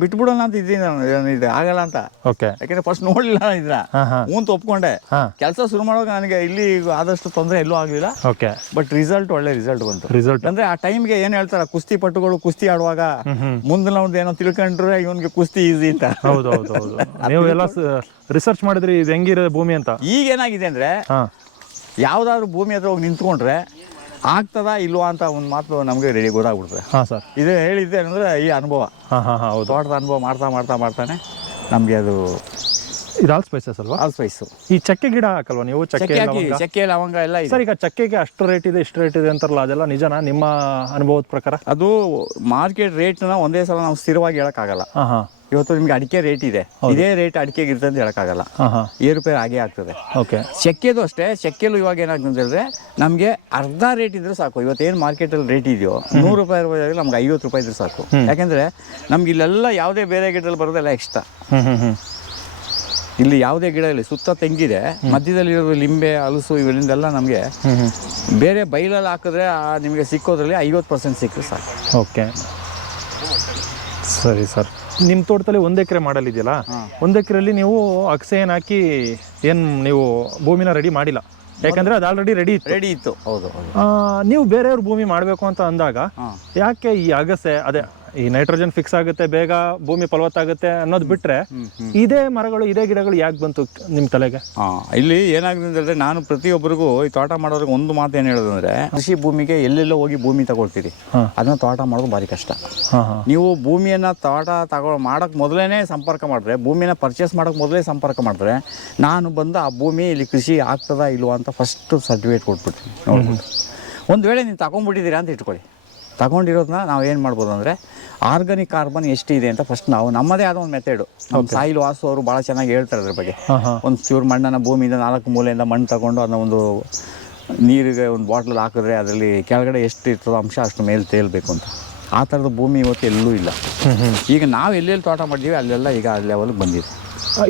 ಬಿಟ್ಬಿಡೋಣ ಅಂತ ಇದ್ದೀನಿ ನಾನು, ಇದು ಆಗಲ್ಲ ಅಂತ. ಓಕೆ. ಯಾಕಂದ್ರೆ ಫಸ್ಟ್ ನೋಡ್ಲಿಲ್ಲ ನಾನು ಇದನ್ನ, ಅಂತ ಒಪ್ಕೊಂಡೆ. ಕೆಲಸ ಶುರು ಮಾಡುವಾಗ ನನಗೆ ಇಲ್ಲಿ ಆದಷ್ಟು ತೊಂದರೆ ಎಲ್ಲೂ ಆಗಲಿಲ್ಲ. ಓಕೆ. ಬಟ್ ಒಳ್ಳೆ ರಿಸಲ್ಟ್ ಬಂತು. ರಿಸಲ್ಟ್ ಅಂದ್ರೆ ಆ ಟೈಮ್ಗೆ ಏನ್ ಹೇಳ್ತಾರ, ಕುಸ್ತಿ ಪಟುಗಳು ಕುಸ್ತಿ ಆಡುವಾಗ ಮುಂದೆ ನಾವು ಏನೋ ತಿಳ್ಕೊಂಡ್ರೆ ಇವನ್ಗೆ ಕುಸ್ತಿ ಈಸಿ ಅಂತ. ಹೌದು ಹೌದು ಹೌದು. ನೀವು ಎಲ್ಲ ರಿಸರ್ಚ್ ಮಾಡಿದ್ರಿ ಇದು ಹೆಂಗಿರೋ ಭೂಮಿ ಅಂತ. ಈಗ ಏನಾಗಿದೆ ಅಂದ್ರೆ ಯಾವ್ದಾದ್ರು ಭೂಮಿ ಹತ್ರ ಹೋಗಿ ನಿಂತ್ಕೊಂಡ್ರೆ ಆಗ್ತದಾ ಇಲ್ವಾ ಅಂತ ಒಂದು ಮಾತು ನಮಗೆ ರೆಡಿ ಗೊತ್ತಾಗ್ಬಿಡ್ತದೆ. ಹಾಂ ಸರ್. ಇದು ಹೇಳಿದ್ದೆ ಅಂದ್ರೆ ಈ ಅನುಭವ, ಹೌದು, ತೋಟದ ಅನುಭವ ಮಾಡ್ತಾನೆ ನಮಗೆ ಅದು. ಇದು ಆಲ್ ಸ್ಪೈಸಸ್ ಅಲ್ವಾ? All spice. ಈ ಚಕ್ಕೆ ಗಿಡ ಹಾಕಲ್ವಾ ನೀವು? ಚಕ್ಕೆ ಲವಂಗ ಎಲ್ಲ ಇದೆ. ಸರ್, ಈಗ ಚಕ್ಕೆಗೆ ಅಷ್ಟು ರೇಟ್ ಇದೆ ಇಷ್ಟು ರೇಟ್ ಇದೆ ಅಂತಾರಲ್ಲ, ಅದೆಲ್ಲ ನಿಜನಾ ನಿಮ್ಮ ಅನುಭವದ ಪ್ರಕಾರ? ಅದು ಮಾರ್ಕೆಟ್ ರೇಟ್ನ ಒಂದೇ ಸಲ ನಾವು ಸ್ಥಿರವಾಗಿ ಹೇಳೋಕ್ಕಾಗಲ್ಲ. ಇವತ್ತು ನಿಮ್ಗೆ ಅಡಿಕೆ ರೇಟ್ ಇದೆ, ಇದೇ ರೇಟ್ ಅಡಿಕೆಗೆ ಇರ್ತದೆ ಅಂತ ಹೇಳೋಕ್ಕಾಗಲ್ಲ. ಏರುಪೇರು ಆಗೇ ಆಗ್ತದೆ. ಓಕೆ. ಚಕ್ಕೆದು ಅಷ್ಟೇ. ಚಕ್ಕೆಲು ಇವಾಗ ಏನಾಗ್ತದೆ ಅಂತ ಹೇಳಿದ್ರೆ ನಮಗೆ ಅರ್ಧ ರೇಟ್ ಇದ್ರೆ ಸಾಕು. ಇವತ್ತೇನು ಮಾರ್ಕೆಟಲ್ಲಿ ರೇಟ್ ಇದೆಯೋ ₹100 ನಮ್ಗೆ ₹50 ಇದ್ರೆ ಸಾಕು. ಯಾಕೆಂದ್ರೆ ನಮ್ಗೆ ಇಲ್ಲೆಲ್ಲ ಯಾವುದೇ ಬೇರೆ ಗಿಡದಲ್ಲಿ ಬರೋದೆಲ್ಲ ಎಕ್ಸ್ಟ್ರಾ. ಇಲ್ಲಿ ಯಾವುದೇ ಗಿಡ ಇಲ್ಲ, ಸುತ್ತ ತೆಂಗಿದೆ, ಮಧ್ಯದಲ್ಲಿರೋದು ಲಿಂಬೆ, ಹಲಸು, ಇವರಿಂದೆಲ್ಲ ನಮಗೆ ಬೇರೆ ಬೈಲಲ್ಲಿ ಹಾಕಿದ್ರೆ ನಿಮಗೆ ಸಿಕ್ಕೋದ್ರಲ್ಲಿ 50% ಸಿಕ್ಕರೆ ಸಾಕು. ಓಕೆ, ಸರಿ ಸರ್. ನಿಮ್ಮ ತೋಟದಲ್ಲಿ 1 ಎಕರೆ ಮಾಡಲಿದೆಯಲ್ಲ, 1 ಎಕರೆಯಲ್ಲಿ ನೀವು ಅಗಸೆ ಏನು ಹಾಕಿ ಏನು ನೀವು ಭೂಮಿನ ರೆಡಿ ಮಾಡಿಲ್ಲ, ಯಾಕಂದ್ರೆ ಅದು ಆಲ್ರೆಡಿ ರೆಡಿ ಇತ್ತು. ಹೌದು. ನೀವು ಬೇರೆಯವ್ರ ಭೂಮಿ ಮಾಡಬೇಕು ಅಂತ ಅಂದಾಗ ಯಾಕೆ ಈ ಅಗಸೆ, ಅದೇ ಈ ನೈಟ್ರೋಜನ್ ಫಿಕ್ಸ್ ಆಗುತ್ತೆ, ಬೇಗ ಭೂಮಿ ಫಲವತ್ತಾಗುತ್ತೆ ಅನ್ನೋದು ಬಿಟ್ರೆ ಇದೇ ಮರಗಳು ಇದೇ ಗಿಡಗಳು ಯಾಕೆ ಬಂತು ನಿಮ್ಮ ತಲೆಗೆ? ಇಲ್ಲಿ ಏನಾಗಿದೆ ಅಂತಂದ್ರೆ, ನಾನು ಪ್ರತಿಯೊಬ್ಬರಿಗೂ ಈ ತೋಟ ಮಾಡೋರಿಗೆ ಒಂದು ಮಾತು ಏನು ಹೇಳೋದಂದ್ರೆ, ಕೃಷಿ ಭೂಮಿಗೆ ಎಲ್ಲೆಲ್ಲೋ ಹೋಗಿ ಭೂಮಿ ತಗೊಳ್ತೀರಿ, ಅದನ್ನ ತೋಟ ಮಾಡೋದು ಭಾರಿ ಕಷ್ಟ. ನೀವು ಭೂಮಿಯನ್ನ ತೋಟ ಮಾಡಕ್ ಮೊದಲೇನೆ ಸಂಪರ್ಕ ಮಾಡಿದ್ರೆ, ಭೂಮಿನ ಪರ್ಚೇಸ್ ಮಾಡಕ್ ಮೊದಲೇ ಸಂಪರ್ಕ ಮಾಡಿದ್ರೆ, ನಾನು ಬಂದು ಆ ಭೂಮಿ ಇಲ್ಲಿ ಕೃಷಿ ಆಗ್ತದಾ ಇಲ್ವಾ ಅಂತ ಫಸ್ಟ್ ಸರ್ಟಿಫಿಕೇಟ್ ಕೊಟ್ಬಿಡ್ತೀನಿ, ನೋಡ್ಬಿಟ್ಟು. ಒಂದು ವೇಳೆ ನೀವು ತಗೊಂಡ್ಬಿಟ್ಟಿದ್ದೀರಾ ಅಂತ ಇಟ್ಕೊಳ್ಳಿ, ತಗೊಂಡಿರೋದನ್ನ ನಾವು ಏನು ಮಾಡ್ಬೋದು ಅಂದರೆ, ಆರ್ಗಾನಿಕ್ ಕಾರ್ಬನ್ ಎಷ್ಟಿದೆ ಅಂತ ಫಸ್ಟ್ ನಾವು ನಮ್ಮದೇ ಆದ ಒಂದು ಮೆಥಡು. ಸಾಯಿಲ್ ವಾಸು ಅವರು ಭಾಳ ಚೆನ್ನಾಗಿ ಹೇಳ್ತಾರೆ ಅದ್ರ ಬಗ್ಗೆ. ಒಂದು ಚೂರು ಮಣ್ಣನ್ನು ಭೂಮಿಯಿಂದ 4 ಮೂಲೆಯಿಂದ ಮಣ್ಣು ತಗೊಂಡು ಅದನ್ನ ಒಂದು ನೀರಿಗೆ ಒಂದು ಬಾಟ್ಲಲ್ಲಿ ಹಾಕಿದ್ರೆ ಅದರಲ್ಲಿ ಕೆಳಗಡೆ ಎಷ್ಟು ಇರ್ತದೋ ಅಂಶ ಅಷ್ಟು ಮೇಲೆ ತೇಲ್ಬೇಕು ಅಂತ. ಆ ಥರದ ಭೂಮಿ ಇವತ್ತು ಎಲ್ಲೂ ಇಲ್ಲ. ಈಗ ನಾವು ಎಲ್ಲೆಲ್ಲಿ ತೋಟ ಮಾಡಿದ್ದೀವಿ ಅಲ್ಲೆಲ್ಲ ಈಗ ಆ ಲೆವೆಲ್ಗೆ ಬಂದಿದೆ.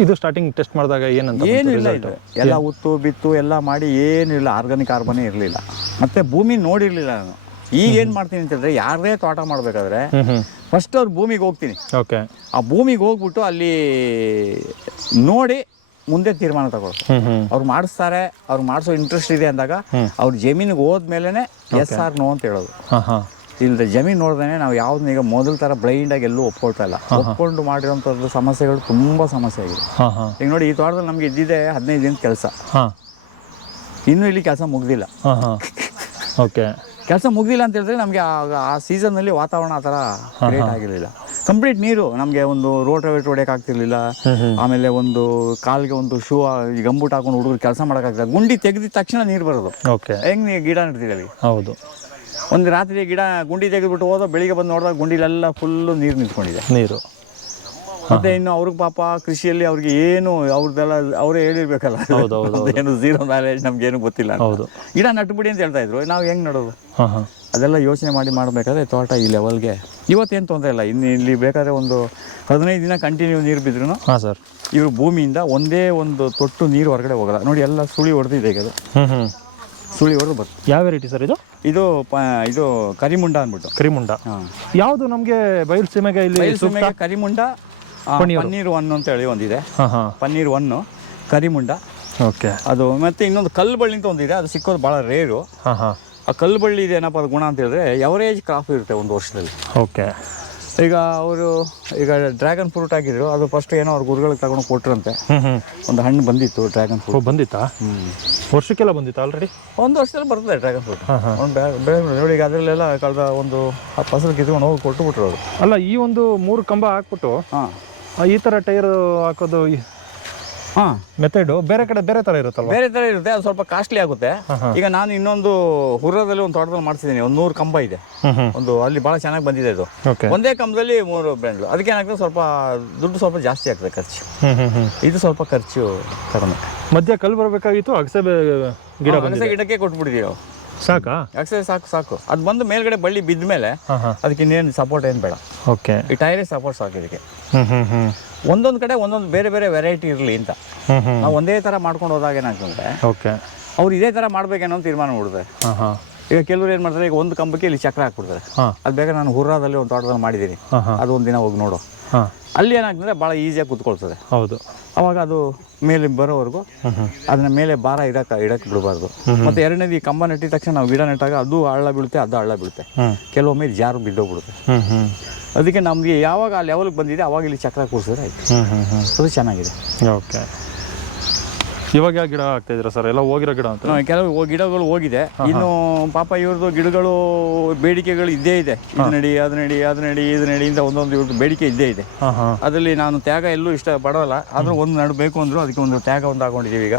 ಇದು ಸ್ಟಾರ್ಟಿಂಗ್ ಟೆಸ್ಟ್ ಮಾಡಿದಾಗ ಏನೂ ಇಲ್ಲ, ಇದು ಎಲ್ಲ ಉತ್ತು ಬಿತ್ತು ಎಲ್ಲ ಮಾಡಿ ಏನೂ ಇಲ್ಲ, ಆರ್ಗಾನಿಕ್ ಕಾರ್ಬನ್ನೇ ಇರಲಿಲ್ಲ. ಮತ್ತು ಭೂಮಿ ನೋಡಿರಲಿಲ್ಲ ನಾನು. ಈಗ ಏನು ಮಾಡ್ತೀನಿ ಅಂತಂದರೆ, ಯಾರೇ ತೋಟ ಮಾಡಬೇಕಾದ್ರೆ ಫಸ್ಟ್ ಅವ್ರ ಭೂಮಿಗೆ ಹೋಗ್ತೀನಿ. ಓಕೆ. ಆ ಭೂಮಿಗೆ ಹೋಗ್ಬಿಟ್ಟು ಅಲ್ಲಿ ನೋಡಿ ಮುಂದೆ ತೀರ್ಮಾನ ತಗೊಳ್ಳೋದು. ಅವ್ರು ಮಾಡಿಸ್ತಾರೆ, ಅವ್ರು ಮಾಡಿಸೋ ಇಂಟ್ರೆಸ್ಟ್ ಇದೆ ಅಂದಾಗ ಅವ್ರ ಜಮೀನಿಗೆ ಹೋದ್ಮೇಲೆ ಎಸ್ ಆರ್ ನೋ ಅಂತ ಹೇಳೋದು. ಇಲ್ಲದೆ ಜಮೀನು ನೋಡಿದ್ರೆ ನಾವು ಯಾವ್ದನ್ನ ಈಗ ಮೊದಲ ಥರ ಬ್ಲೈಂಡಾಗಿ ಎಲ್ಲೂ ಒಪ್ಕೊಳ್ತಾ ಇಲ್ಲ. ಒಪ್ಕೊಂಡು ಮಾಡಿರೋಂಥದ್ದು ಸಮಸ್ಯೆಗಳು ತುಂಬ ಸಮಸ್ಯೆ ಆಗಿದೆ. ಈಗ ನೋಡಿ, ಈ ತೋಟದಲ್ಲಿ ನಮ್ಗೆ ಇದ್ದಿದೆ 15 ದಿನದ ಕೆಲಸ, ಇನ್ನೂ ಇಲ್ಲಿ ಕೆಲಸ ಮುಗ್ದಿಲ್ಲ. ಓಕೆ. ಕೆಲಸ ಮುಗ್ದಿಲ್ಲ ಅಂತ ಹೇಳಿದ್ರೆ ನಮಗೆ ಆ ಸೀಸನ್ನಲ್ಲಿ ವಾತಾವರಣ ಆ ಥರ ಕ್ರಿಯೇಟ್ ಆಗಿರಲಿಲ್ಲ. ಕಂಪ್ಲೀಟ್ ನೀರು ನಮಗೆ ಒಂದು ರೋಟವೇಟ್ ಹೊಡೆಯಕ್ಕೆ ಆಗ್ತಿರ್ಲಿಲ್ಲ. ಆಮೇಲೆ ಒಂದು ಕಾಲಿಗೆ ಒಂದು ಶೂ ಗಂಬೂಟ್ ಹಾಕೊಂಡು ಹುಡುಗರು ಕೆಲಸ ಮಾಡೋಕ್ಕಾಗ್ತದೆ. ಗುಂಡಿ ತೆಗೆದಿದ ತಕ್ಷಣ ನೀರು ಬರೋದು. ಓಕೆ. ಹೆಂಗೆ ನೀವು ಗಿಡ ನೆಡ್ತೀರಿ? ಹೌದು. ಒಂದು ರಾತ್ರಿ ಗಿಡ ಗುಂಡಿ ತೆಗೆದುಬಿಟ್ಟು ಹೋದೋ, ಬೆಳಿಗ್ಗೆ ಬಂದು ನೋಡಿದಾಗ ಗುಂಡಿಲೆಲ್ಲ ಫುಲ್ಲು ನೀರು ನಿಂತ್ಕೊಂಡಿದೆ. ನೀರು ಮತ್ತೆ ಇನ್ನು ಅವ್ರಿಗೆ ಪಾಪ ಕೃಷಿಯಲ್ಲಿ ಅವ್ರಿಗೆ ಏನು ಅವ್ರದ್ದೆಲ್ಲ ಅವರೇ ಹೇಳಿರ್ಬೇಕಲ್ಲ, ಏನು ಝೀರೋ ನಾಲೆಜ್, ನಮ್ಗೇನು ಗೊತ್ತಿಲ್ಲ. ಹೌದು. ಗಿಡ ನಟ್ಬಿಡಿ ಅಂತ ಹೇಳ್ತಾ ಇದ್ರು, ನಾವು ಹೆಂಗೆ ನಡೋದು? ಅದೆಲ್ಲ ಯೋಚನೆ ಮಾಡಬೇಕಾದ್ರೆ ತೋಟ ಈ ಲೆವೆಲ್ಗೆ ಇವತ್ತೇನು ತೊಂದರೆ ಇಲ್ಲ. ಇನ್ನು ಇಲ್ಲಿ ಬೇಕಾದ್ರೆ ಒಂದು 15 ದಿನ ಕಂಟಿನ್ಯೂ ನೀರು ಬಿದ್ರು ಸರ್, ಇವರು ಭೂಮಿಯಿಂದ ಒಂದೇ ಒಂದು ತೊಟ್ಟು ನೀರು ಹೊರಗಡೆ ಹೋಗಲ್ಲ. ನೋಡಿ, ಎಲ್ಲ ಸುಳಿ ಹೊಡೆದಿದೆ. ಈಗ ಅದು ಸುಳಿ ಹೊಡೆದು ಬರ್ತದೆ. ಯಾವ ವೆರೈಟಿ ಸರ್ ಇದು? ಇದು ಕರಿಮುಂಡ ಅಂದ್ಬಿಟ್ಟು. ಕರಿಮುಂಡ ಯಾವುದು ನಮಗೆ ಬಯಲುಸೀಮೆಗೆ? ಇಲ್ಲಿ ಕರಿಮುಂಡ, ಪನ್ನೀರ್ 1 ಅಂತ ಹೇಳಿ ಒಂದಿದೆ, ಪನ್ನೀರ್ 1, ಕರಿಮುಂಡ. ಓಕೆ. ಅದು ಮತ್ತೆ ಇನ್ನೊಂದು ಕಲ್ಲು ಬಳ್ಳಿ ಅಂತ ಒಂದಿದೆ, ಅದು ಸಿಕ್ಕೋದು ಭಾಳ ರೇರು. ಆ ಕಲ್ಲು ಬಳ್ಳಿ ಇದೆ ಏನಪ್ಪ ಅದು ಗುಣ ಅಂತ ಹೇಳಿದ್ರೆ, ಎವರೇಜ್ ಕ್ರಾಪ್ ಇರುತ್ತೆ ಒಂದು ವರ್ಷದಲ್ಲಿ. ಓಕೆ. ಈಗ ಅವರು ಡ್ರ್ಯಾಗನ್ ಫ್ರೂಟ್ ಹಾಕಿದ್ರು, ಅದು ಫಸ್ಟ್ ಏನೋ ಅವ್ರ ಗುರುಗಳಿಗೆ ತಗೊಂಡು ಕೊಟ್ರಂತೆ. ಒಂದು ಹಣ್ಣು ಬಂದಿತ್ತು, ಡ್ರ್ಯಾಗನ್ ಫ್ರೂಟ್ ಬಂದಿತ್ತಾ? ವರ್ಷಕ್ಕೆಲ್ಲ ಬಂದಿತ್ತು ಆಲ್ರೆಡಿ? ಒಂದು ವರ್ಷದಲ್ಲಿ ಬರ್ತದೆ ಡ್ರ್ಯಾಗನ್ ಫ್ರೂಟ್. ಬೆಳೆ ನೋಡಿ, ಈಗ ಅದರಲ್ಲೆಲ್ಲ ಕಳೆದ ಒಂದು 10 ಫಸಲು ಕಿತ್ಕೊಂಡು ಹೋಗಿ ಕೊಟ್ಟು ಬಿಟ್ರು ಅವರು. ಅಲ್ಲ, ಈ ಒಂದು 3 ಕಂಬ ಹಾಕ್ಬಿಟ್ಟು ಈ ಥರ ಟೈರ್ ಹಾಕೋದು ಮೆಥಡು ಬೇರೆ ಕಡೆ ಬೇರೆ ಥರ ಇರುತ್ತಲ್ಲ? ಬೇರೆ ಥರ ಇರುತ್ತೆ, ಅದು ಸ್ವಲ್ಪ ಕಾಸ್ಟ್ಲಿ ಆಗುತ್ತೆ. ಈಗ ನಾನು ಇನ್ನೊಂದು ಹುರ್ರದಲ್ಲಿ ಒಂದು ತೋಟದಲ್ಲಿ ಮಾಡಿಸಿದ್ದೀನಿ, ಒಂದು 100 ಕಂಬ ಇದೆ. ಒಂದು ಅಲ್ಲಿ ಭಾಳ ಚೆನ್ನಾಗಿ ಬಂದಿದೆ ಇದು. ಒಂದೇ ಕಂಬದಲ್ಲಿ 3 ಬ್ರ್ಯಾಂಡ್ಗಳು. ಅದಕ್ಕೆ ಏನಾಗ್ತದೆ, ಸ್ವಲ್ಪ ದುಡ್ಡು ಸ್ವಲ್ಪ ಜಾಸ್ತಿ ಆಗ್ತದೆ ಖರ್ಚು. ಇದು ಸ್ವಲ್ಪ ಖರ್ಚು ಕಡಿಮೆ. ಮಧ್ಯೆ ಕಲ್ಲು ಬರಬೇಕಾಗಿತ್ತು, ಅಗಸೆ ಗಿಡ ಅಗಸೆ ಗಿಡಕ್ಕೆ ಕೊಟ್ಬಿಟ್ಟಿದ್ದೀವಿ ನಾವು. ಸಾಕಾ? ಅಗಸೆ ಸಾಕು. ಅದು ಬಂದು ಮೇಲ್ಗಡೆ ಬಳ್ಳಿ ಬಿದ್ದ ಮೇಲೆ ಅದಕ್ಕೆ ಇನ್ನೇನು ಸಪೋರ್ಟ್ ಏನು ಬೇಡ. ಓಕೆ. ಈ ಟೈರೇ ಸಪೋರ್ಟ್ ಸಾಕು ಇದಕ್ಕೆ. ಒಂದೊಂದು ಕಡೆ ಒಂದೊಂದು ಬೇರೆ ಬೇರೆ ವೆರೈಟಿ ಇರಲಿ ಅಂತ ನಾವು ಒಂದೇ ಥರ ಮಾಡ್ಕೊಂಡು ಹೋದಾಗ ಏನಾಗ್ತಂದ್ರೆ, ಓಕೆ, ಅವ್ರು ಇದೇ ಥರ ಮಾಡ್ಬೇಕೇನೋ ಅಂತ ತೀರ್ಮಾನ ಮಾಡಿದೆ. ಈಗ ಕೆಲವ್ರು ಏನು ಮಾಡ್ತಾರೆ, ಈಗ ಒಂದು ಕಂಬಕ್ಕೆ ಇಲ್ಲಿ ಚಕ್ರ ಹಾಕ್ಬಿಡ್ತಾರೆ. ಅದು ಬೇಕಾದ್ರೆ ನಾನು ಹುರ್ರಾದಲ್ಲಿ ಒಂದು ತೋಟದಲ್ಲಿ ಮಾಡಿದ್ದೀನಿ, ಅದು ಒಂದು ದಿನ ಹೋಗಿ ನೋಡು. ಅಲ್ಲಿ ಏನಾಗ್ತದೆ, ಭಾಳ ಈಸಿಯಾಗಿ ಕೂತ್ಕೊಳ್ತದೆ. ಹೌದು. ಅವಾಗ ಅದು ಮೇಲೆ ಬರೋವರೆಗೂ ಅದನ್ನ ಮೇಲೆ ಭಾರ ಇಡಕ್ಕೆ ಬಿಡಬಾರ್ದು. ಮತ್ತೆ ಎರಡನೇದು, ಈ ಕಂಬ ನೆಟ್ಟಿದ ತಕ್ಷಣ ನಾವು ಗಿಡ ನೆಟ್ಟಾಗ ಅದು ಹಳ್ಳ ಬೀಳುತ್ತೆ, ಅದು ಹಳ್ಳ ಬೀಳುತ್ತೆ, ಕೆಲವೊಮ್ಮೆ ಜಾರು ಬಿದ್ದೋಗ್ಬಿಡುತ್ತೆ. ಅದಕ್ಕೆ ನಮಗೆ ಯಾವಾಗ ಆ ಲೆವೆಲ್ಗೆ ಬಂದಿದೆ ಅವಾಗ ಇಲ್ಲಿ ಚಕ್ರ ಕೂರಿಸಿದ್ರೆ ಆಯ್ತು. ಅದು ಚೆನ್ನಾಗಿದೆ. ಓಕೆ. ಇವಾಗ ಯಾವ ಗಿಡ ಆಗ್ತಾ ಇದ್ದೀರಾ ಸರ್? ಎಲ್ಲ ಹೋಗಿರೋ ಗಿಡ ಅಂತ? ಕೆಲವು ಗಿಡಗಳು ಹೋಗಿದೆ. ಇನ್ನು ಪಾಪ ಇವ್ರದ್ದು ಗಿಡಗಳು ಬೇಡಿಕೆಗಳು ಇದ್ದೇ ಇದೆ. ಇದು ನಡಿ, ಅದು ನಡಿ, ಅದು ನಡಿ, ಇದು ನಡಿ ಅಂತ ಒಂದೊಂದು ಇವ್ರದ್ದು ಬೇಡಿಕೆ ಇದ್ದೇ ಇದೆ. ಅದರಲ್ಲಿ ನಾನು ತ್ಯಾಗ ಎಲ್ಲೂ ಇಷ್ಟ ಪಡೋಲ್ಲ, ಆದರೂ ಒಂದು ನಡಬೇಕು ಅಂದರು ಅದಕ್ಕೆ ಒಂದು ತ್ಯಾಗ ಒಂದು ಹಾಕೊಂಡಿದ್ದೀವಿ ಈಗ.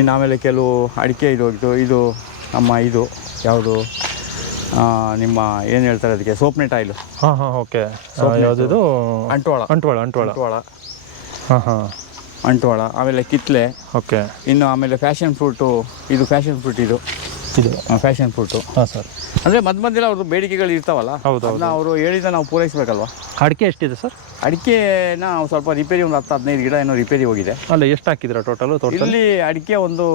ಇನ್ನು ಆಮೇಲೆ ಕೆಲವು ಅಡಿಕೆ ಇದು ಹೋಗಿತ್ತು. ಇದು ನಮ್ಮ ಇದು ಯಾವುದು ನಿಮ್ಮ ಏನು ಹೇಳ್ತಾರೆ ಅದಕ್ಕೆ, ಸೋಪ್ನೆಟ್ ಆಯಿಲು. ಓಕೆ. ಯಾವುದಿದು? ಅಂಟ್ವಾಳ. ಅಂಟ್ವಾಳ, ಆಮೇಲೆ ಕಿತ್ಲೆ. ಓಕೆ. ಇನ್ನು ಆಮೇಲೆ ಫ್ಯಾಷನ್ ಫ್ರೂಟು. ಇದು ಫ್ಯಾಷನ್ ಫ್ರೂಟ್, ಇದು ಫ್ಯಾಷನ್ ಫ್ರೂಟು. ಸರ್, ಅಂದರೆ ಮಧ್ಯೆ ಅವ್ರದ್ದು ಬೇಡಿಕೆಗಳು ಇರ್ತಾವಲ್ಲ, ಅದನ್ನ ಅವರು ಹೇಳಿದ ನಾವು ಪೂರೈಸಬೇಕಲ್ವ. ಅಡಿಕೆ ಎಷ್ಟಿದೆ ಸರ್? ಅಡಿಕೆನ ಸ್ವಲ್ಪ ರಿಪೇರಿ, ಒಂದು 10-15 ಗಿಡ ಏನೋ ರಿಪೇರಿ ಹೋಗಿದೆ. ಅಲ್ಲ, ಎಷ್ಟು ಹಾಕಿದ್ದೀರಾ ಟೋಟಲ್? ಇಲ್ಲಿ ಅಡಿಕೆ ಒಂದು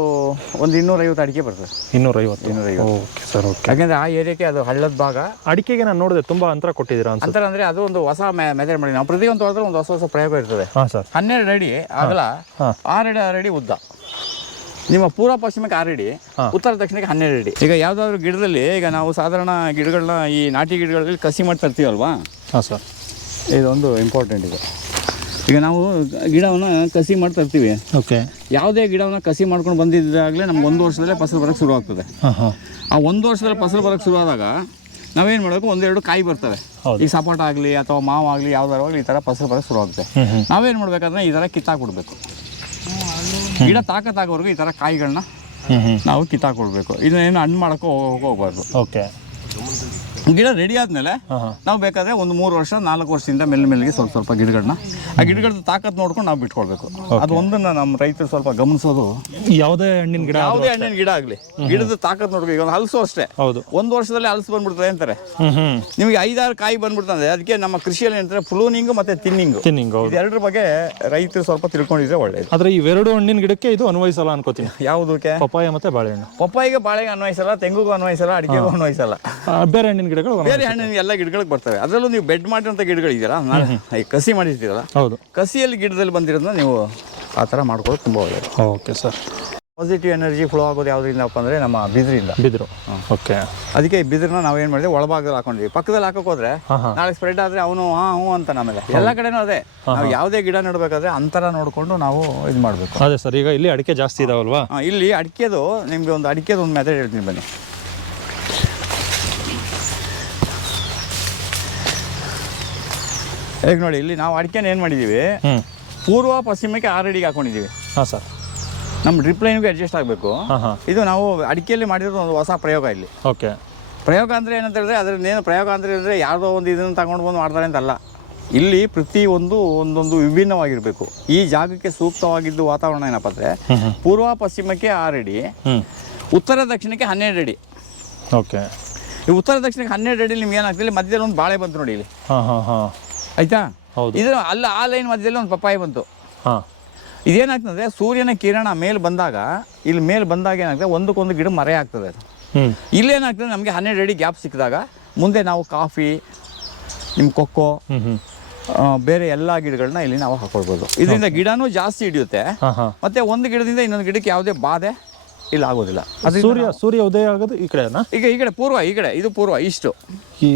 250 ಅಡಿಕೆ ಬರ್ತದೆ. 250. Okay sir. ಓಕೆ. ಯಾಕೆಂದರೆ ಆ ಏರಿಯಾಕ್ಕೆ ಅದು ಹಳ್ಳದ ಭಾಗ. ಅಡಿಕೆಗೆ ನಾನು ನೋಡಿದೆ ತುಂಬ ಅಂತರ ಕೊಟ್ಟಿದ್ದೀರಾ ಅಂತ. ಅಂತರ ಅಂದರೆ ಅದು ಒಂದು ಹೊಸ ಮೆಥಡ್ ಮಾಡಿ ನಾವು ಪ್ರತಿಯೊಂದು ತೋಟದಲ್ಲಿ ಒಂದು ಹೊಸ ಪ್ರಯೋಗ ಇರ್ತದೆ. ಸರ್. 12 ಅಡಿ ಅಗಲ, 6 ಅಡಿ ಉದ್ದ. ನಿಮ್ಮ ಪೂರ್ವ ಪಶ್ಚಿಮಕ್ಕೆ 6 ಅಡಿ, ಉತ್ತರ ದಕ್ಷಿಣಕ್ಕೆ 12 ಅಡಿ. ಈಗ ಯಾವುದಾದ್ರೂ ಗಿಡದಲ್ಲಿ, ಈಗ ನಾವು ಸಾಧಾರಣ ಗಿಡಗಳನ್ನ ಈ ನಾಟಿ ಗಿಡಗಳಲ್ಲಿ ಕಸಿ ಮಾಡಿ ತರ್ತೀವಲ್ವಾ? ಸರ್, ಇದೊಂದು ಇಂಪಾರ್ಟೆಂಟ್ ಇದೆ. ಈಗ ನಾವು ಗಿಡವನ್ನು ಕಸಿ ಮಾಡಿ ತರ್ತೀವಿ. ಓಕೆ. ಯಾವುದೇ ಗಿಡವನ್ನು ಕಸಿ ಮಾಡ್ಕೊಂಡು ಬಂದಿದ್ದಾಗಲೇ ನಮ್ಗೆ 1 ವರ್ಷದಲ್ಲೇ ಫಸಲು ಬರೋಕ್ಕೆ ಶುರು ಆಗ್ತದೆ. ಆ 1 ವರ್ಷದಲ್ಲಿ ಫಸಲು ಬರೋಕ್ಕೆ ಶುರು ಆದಾಗ ನಾವೇನು ಮಾಡಬೇಕು, 1-2 ಕಾಯಿ ಬರ್ತವೆ. ಈ ಸಪೋಟ ಆಗಲಿ ಅಥವಾ ಮಾವು ಆಗಲಿ ಯಾವ್ದಾರು ಆಗಲಿ ಈ ಥರ ಫಸಲು ಬರೋಕ್ಕೆ ಶುರು ಆಗುತ್ತೆ. ನಾವೇನು ಮಾಡಬೇಕಾದ್ರೆ ಈ ಥರ ಕಿತ್ತಾಕ್ಬಿಡ್ಬೇಕು. ಗಿಡ ತಾಕತ್ತಾಗೋವರೆಗೂ ಈ ಥರ ಕಾಯಿಗಳನ್ನ ನಾವು ಕಿತ್ತಾಕೊಳ್ಬೇಕು. ಇದನ್ನೇನು ಹಣ್ಣು ಮಾಡೋಕ್ಕೆ ಹೋಗಬಾರ್ದು. ಓಕೆ. ಗಿಡ ರೆಡಿ ಆದಮೇಲೆ ನಾವು ಬೇಕಾದರೆ ಒಂದು 3 ವರ್ಷ 4 ವರ್ಷದಿಂದ ಮೆಲ್ಲಿಗೆ ಸ್ವಲ್ಪ ಗಿಡಗಳನ್ನ, ಆ ಗಿಡಗಳದ್ದು ತಾಕತ್ತು ನೋಡ್ಕೊಂಡು ನಾವು ಬಿಟ್ಕೊಳ್ಬೇಕು. ಅದು ಒಂದನ್ನು ನಮ್ಮ ರೈತರು ಸ್ವಲ್ಪ ಗಮನಿಸೋದು. ಯಾವುದೇ ಹಣ್ಣಿನ ಗಿಡ ಆಗಲಿ, ಗಿಡದ ತಾಕತ್ತು ನೋಡ್ಬೇಕು. ಈಗ ಒಂದು ಹಲಸು ಅಷ್ಟೇ, 1 ವರ್ಷದಲ್ಲಿ ಹಲಸು ಬಂದ್ಬಿಡ್ತದೆ ಅಂತಾರೆ. ನಿಮಗೆ 5-6 ಕಾಯಿ ಬಂದ್ಬಿಡ್ತದೆ. ಅದಕ್ಕೆ ನಮ್ಮ ಕೃಷಿಯಲ್ಲಿ ಏನಂತಾರೆ, ಪ್ರೂನಿಂಗ್ ಮತ್ತೆ ತಿನ್ನಿಂಗ್, ಇದೆರಡರ ಬಗ್ಗೆ ರೈತರು ಸ್ವಲ್ಪ ತಿಳ್ಕೊಂಡಿದ್ರೆ ಒಳ್ಳೇದು. ಆದರೆ ಇವೆರಡು ಹಣ್ಣಿನ ಗಿಡಕ್ಕೆ ಇದು ಅನ್ವಯಿಸಲ್ಲ ಅನ್ಕೋತೀನಿ. ಯಾವುದಕ್ಕೆ? ಪಪ್ಪಾಯ ಮತ್ತೆ ಬಾಳೆಹಣ್ಣು. ಪಪ್ಪಾಯಿಗೆ ಬಾಳೆಗೆ ಅನ್ವಯಿಸಲ್ಲ, ತೆಂಗುಗೂ ಅನ್ವಯಿಸಲ್ಲ, ಅಡಿಕೆಗೂ ಅನ್ವಯಿಸಲ್ಲ. ಬೇರೆ ಹಣ್ಣಿನ ಗಿಡಗಳು, ಬೇರೆ ಹಣ್ಣಿನ ಎಲ್ಲ ಗಿಡಗಳಿಗೆ ಬರ್ತವೆ. ಅದರಲ್ಲೂ ನೀವು ಬೆಡ್ ಮಾಡಿರೋಂಥ ಗಿಡಗಳಿದ್ದೀರಾ, ಕಸಿ ಮಾಡಿರ್ತೀರಲ್ಲ, ಹೌದು, ಕಸಿಯಲ್ಲಿ ಗಿಡದಲ್ಲಿ ಬಂದಿರೋದನ್ನ ನೀವು ಆ ಥರ ಮಾಡ್ಕೊಳ್ಳೋದು ತುಂಬ ಒಳ್ಳೆಯದು. Okay sir. Positive energy flow ಆಗೋದು ಯಾವುದರಿಂದಪ್ಪ ಅಂದರೆ ನಮ್ಮ ಬಿದಿರು. ಓಕೆ. ಅದಕ್ಕೆ ಈ ಬಿದಿರನ್ನ ನಾವೇನು ಮಾಡಿದ್ವಿ, ಒಳಭಾಗದಲ್ಲಿ ಹಾಕೊಂಡಿದ್ವಿ. ಪಕ್ಕದಲ್ಲಿ ಹಾಕೋಕೆ ಹೋದ್ರೆ ನಾಳೆ ಸ್ಪ್ರೆಡ್ ಆದರೆ ಅವನು ಹ್ಞೂ ಅಂತ ನಮಗೆ ಎಲ್ಲ ಕಡೆನೂ ಅದೇ. ನಾವು ಯಾವುದೇ ಗಿಡ ನೆಡಬೇಕಾದ್ರೆ ಅಂತರ ನೋಡಿಕೊಂಡು ನಾವು ಇದು ಮಾಡಬೇಕು. ಅದೇ ಸರ್. ಈಗ ಇಲ್ಲಿ ಅಡಿಕೆ ಜಾಸ್ತಿ ಇದಾವಲ್ವಾ? ಇಲ್ಲಿ ಅಡಿಕೆದು ನಿಮಗೆ ಒಂದು ಮೆಥಡ್ ಹೇಳ್ತೀನಿ ಬನ್ನಿ. ಈಗ ನೋಡಿ, ಇಲ್ಲಿ ನಾವು ಅಡಿಕೆನ ಏನು ಮಾಡಿದ್ದೀವಿ, ಪೂರ್ವ ಪಶ್ಚಿಮಕ್ಕೆ 6 ಅಡಿಗೆ ಹಾಕೊಂಡಿದ್ದೀವಿ. ಸರ್. ನಮ್ಮ ಡ್ರಿಪ್ ಲೈನ್ಗೂ ಅಡ್ಜಸ್ಟ್ ಆಗಬೇಕು. ಇದು ನಾವು ಅಡಿಕೆಯಲ್ಲಿ ಮಾಡಿರೋದು ಒಂದು ಹೊಸ ಪ್ರಯೋಗ ಇಲ್ಲಿ. ಓಕೆ. ಪ್ರಯೋಗ ಅಂದರೆ ಏನಂತ ಹೇಳಿದ್ರೆ, ಅದರನ್ನೇನು ಪ್ರಯೋಗ ಅಂದರೆ ಯಾವುದೋ ಒಂದು ಇದನ್ನು ತಗೊಂಡು ಬಂದು ಮಾಡ್ತಾರೆ ಅಂತಲ್ಲ. ಇಲ್ಲಿ ಪ್ರತಿಯೊಂದು ಒಂದೊಂದು ವಿಭಿನ್ನವಾಗಿರಬೇಕು. ಈ ಜಾಗಕ್ಕೆ ಸೂಕ್ತವಾಗಿದ್ದು ವಾತಾವರಣ ಏನಪ್ಪ ಅಂದರೆ, ಪೂರ್ವ ಪಶ್ಚಿಮಕ್ಕೆ 6 ಅಡಿ, ಉತ್ತರ ದಕ್ಷಿಣಕ್ಕೆ 12 ಅಡಿ. ಓಕೆ. ಈ ಉತ್ತರ ದಕ್ಷಿಣಕ್ಕೆ 12 ಅಡಿ ನಿಮ್ಗೆ ಏನಾಗ್ತಿಲ್ಲ, ಮಧ್ಯದಲ್ಲಿ ಒಂದು ಬಾಳೆ ಬಂತು ನೋಡಿ ಇಲ್ಲಿ. ಆಯ್ತಾ? ಇದು ಅಲ್ಲ, ಆ ಲೈನ್ ಮಧ್ಯದಲ್ಲಿ ಒಂದು ಪಪ್ಪಾಯಿ ಬಂತು. ಇದೇನಾಗ್ತದೆ, ಸೂರ್ಯನ ಕಿರಣ ಮೇಲೆ ಬಂದಾಗ, ಇಲ್ಲಿ ಮೇಲೆ ಬಂದಾಗ ಏನಾಗ್ತದೆ, ಒಂದಕ್ಕೊಂದು ಗಿಡ ಮರೆ ಆಗ್ತದೆ. ಅದು ಇಲ್ಲೇನಾಗ್ತದೆ, ನಮಗೆ 12 ಅಡಿ ಗ್ಯಾಪ್ ಸಿಕ್ಕಿದಾಗ ಮುಂದೆ ನಾವು ಕಾಫಿ, ನಿಮ್ಮ ಕೊಕ್ಕೋ, ಬೇರೆ ಎಲ್ಲ ಗಿಡಗಳನ್ನ ಇಲ್ಲಿ ನಾವು ಹಾಕೊಳ್ಬೋದು. ಇದರಿಂದ ಗಿಡನೂ ಜಾಸ್ತಿ ಹಿಡಿಯುತ್ತೆ, ಮತ್ತೆ ಒಂದು ಗಿಡದಿಂದ ಇನ್ನೊಂದು ಗಿಡಕ್ಕೆ ಯಾವುದೇ ಬಾಧೆ ಇಲ್ಲಿ ಆಗೋದಿಲ್ಲ. ಅದು ಸೂರ್ಯ ಉದಯ ಆಗೋದು ಈ ಕಡೆನಾ? ಈ ಕಡೆ ಪೂರ್ವ, ಇದು ಪೂರ್ವ. ಇಷ್ಟು ಈ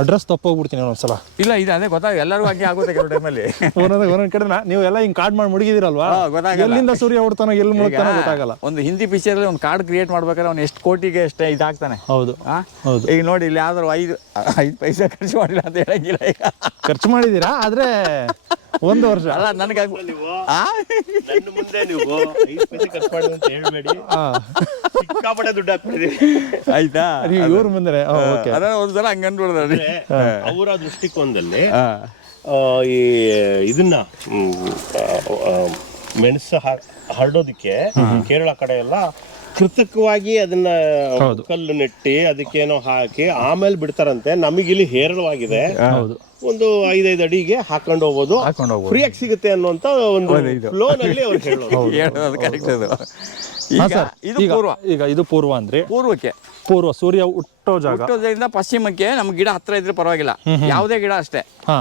ಅಡ್ರೆಸ್ ತಪ್ಪೋಗ್ಬಿಡ್ತೀನಿ ಒಂದ್ಸಲ. ಇಲ್ಲ, ಇದು ಅದೇ ಗೊತ್ತಾಗ, ಎಲ್ಲರಿಗೂ ಹಾಗೆ ಆಗುತ್ತೆ ಕೆಲವು ಟೈಮಲ್ಲಿ. ಒಂದೊಂದು ಕಡೆ ನೀವು ಎಲ್ಲ ಹಿಂಗೆ ಕಾರ್ಡ್ ಮಾಡಿ ಮುಡುಗಿದಿರಲ್ವಾ, ಎಲ್ಲಿಂದ ಸೂರ್ಯ ಹುಡ್ತಾನೋ ಎಲ್ಲಿ ಮುಳುಗ್ತಾನೋ ಗೊತ್ತಾಗಲ್ಲ. ಒಂದು ಹಿಂದಿ ಪಿಕ್ಚರಲ್ಲಿ ಒಂದು ಕಾರ್ಡ್ ಕ್ರಿಯೇಟ್ ಮಾಡ್ಬೇಕಾದ್ರೆ ಅವ್ನು ಎಷ್ಟು ಕೋಟಿಗೆ ಎಷ್ಟೇ ಇದಾಗ್ತಾನೆ. ಹೌದು. ಈಗ ನೋಡಿ, ಇಲ್ಲಿ ಯಾವ್ದಾರು 5 ಪೈಸೆ ಖರ್ಚು ಮಾಡಿಲ್ಲ ಅಂತ ಹೇಳಂಗಿಲ್ಲ. ಈಗ ಖರ್ಚು ಮಾಡಿದ್ದೀರಾ, ಆದ್ರೆ 1 ವರ್ಷ ಅಲ್ಲ, ನನಗೆ ಮುಂದೆ ನೀವು 5 ಪೈಸೆ ಖರ್ಚು ಮಾಡಿ ಅಂತ ಹೇಳ್ಬೇಡಿ. ಸಿಕ್ಕಾಪಟ್ಟೆ ದುಡ್ಡು ಹಾಕ್ಬಿಟ್ಟಿದ್ದೀವಿ. ಆಯ್ತಾ? ಇವ್ರ ಮುಂದೆ ಒಂದ್ಸಲ ಹಂಗನ್ಬಿಡ್ರಿ. ಅವರ ದೃಷ್ಟಿಕೋನದಲ್ಲಿ ಈ ಇದನ್ನ ಮೆಣಸು ಹರಡೋದಕ್ಕೆ ಕೇರಳ ಕಡೆ ಎಲ್ಲ ಕೃತಕವಾಗಿ ಅದನ್ನ ಕಲ್ಲು ನೆಟ್ಟಿ ಅದಕ್ಕೇನೋ ಹಾಕಿ ಆಮೇಲೆ ಬಿಡ್ತಾರಂತೆ. ನಮಗಿಲ್ಲಿ ಹೇರಳವಾಗಿದೆ, ಹೌದು, ಒಂದು 5 ಅಡಿಗೆ ಹಾಕೊಂಡು ಹೋಗ್ಬೋದು, ಫ್ರೀಯಾಗಿ ಸಿಗುತ್ತೆ ಅನ್ನುವಂತ ಒಂದು ಫ್ಲೋನಲ್ಲಿ ಅವ್ರು ಹೇಳೋದು. ಕರೆಕ್ಟ್ ಅದು. ಹಾ ಈಗ ಸರ್, ಇದು ಈಗ ಪೂರ್ವ. ಈಗ ಇದು ಪೂರ್ವ ಅಂದ್ರೆ ಪೂರ್ವಕ್ಕೆ ಪೂರ್ವ ಸೂರ್ಯ ಹುಟ್ಟೋ ಜಾಗ. ಪೂರ್ವದಿಂದ ಪಶ್ಚಿಮಕ್ಕೆ ನಮ್ಗೆ ಗಿಡ ಹತ್ರ ಇದ್ರೆ ಪರವಾಗಿಲ್ಲ, ಯಾವುದೇ ಗಿಡ ಅಷ್ಟೇ. ಹಾ,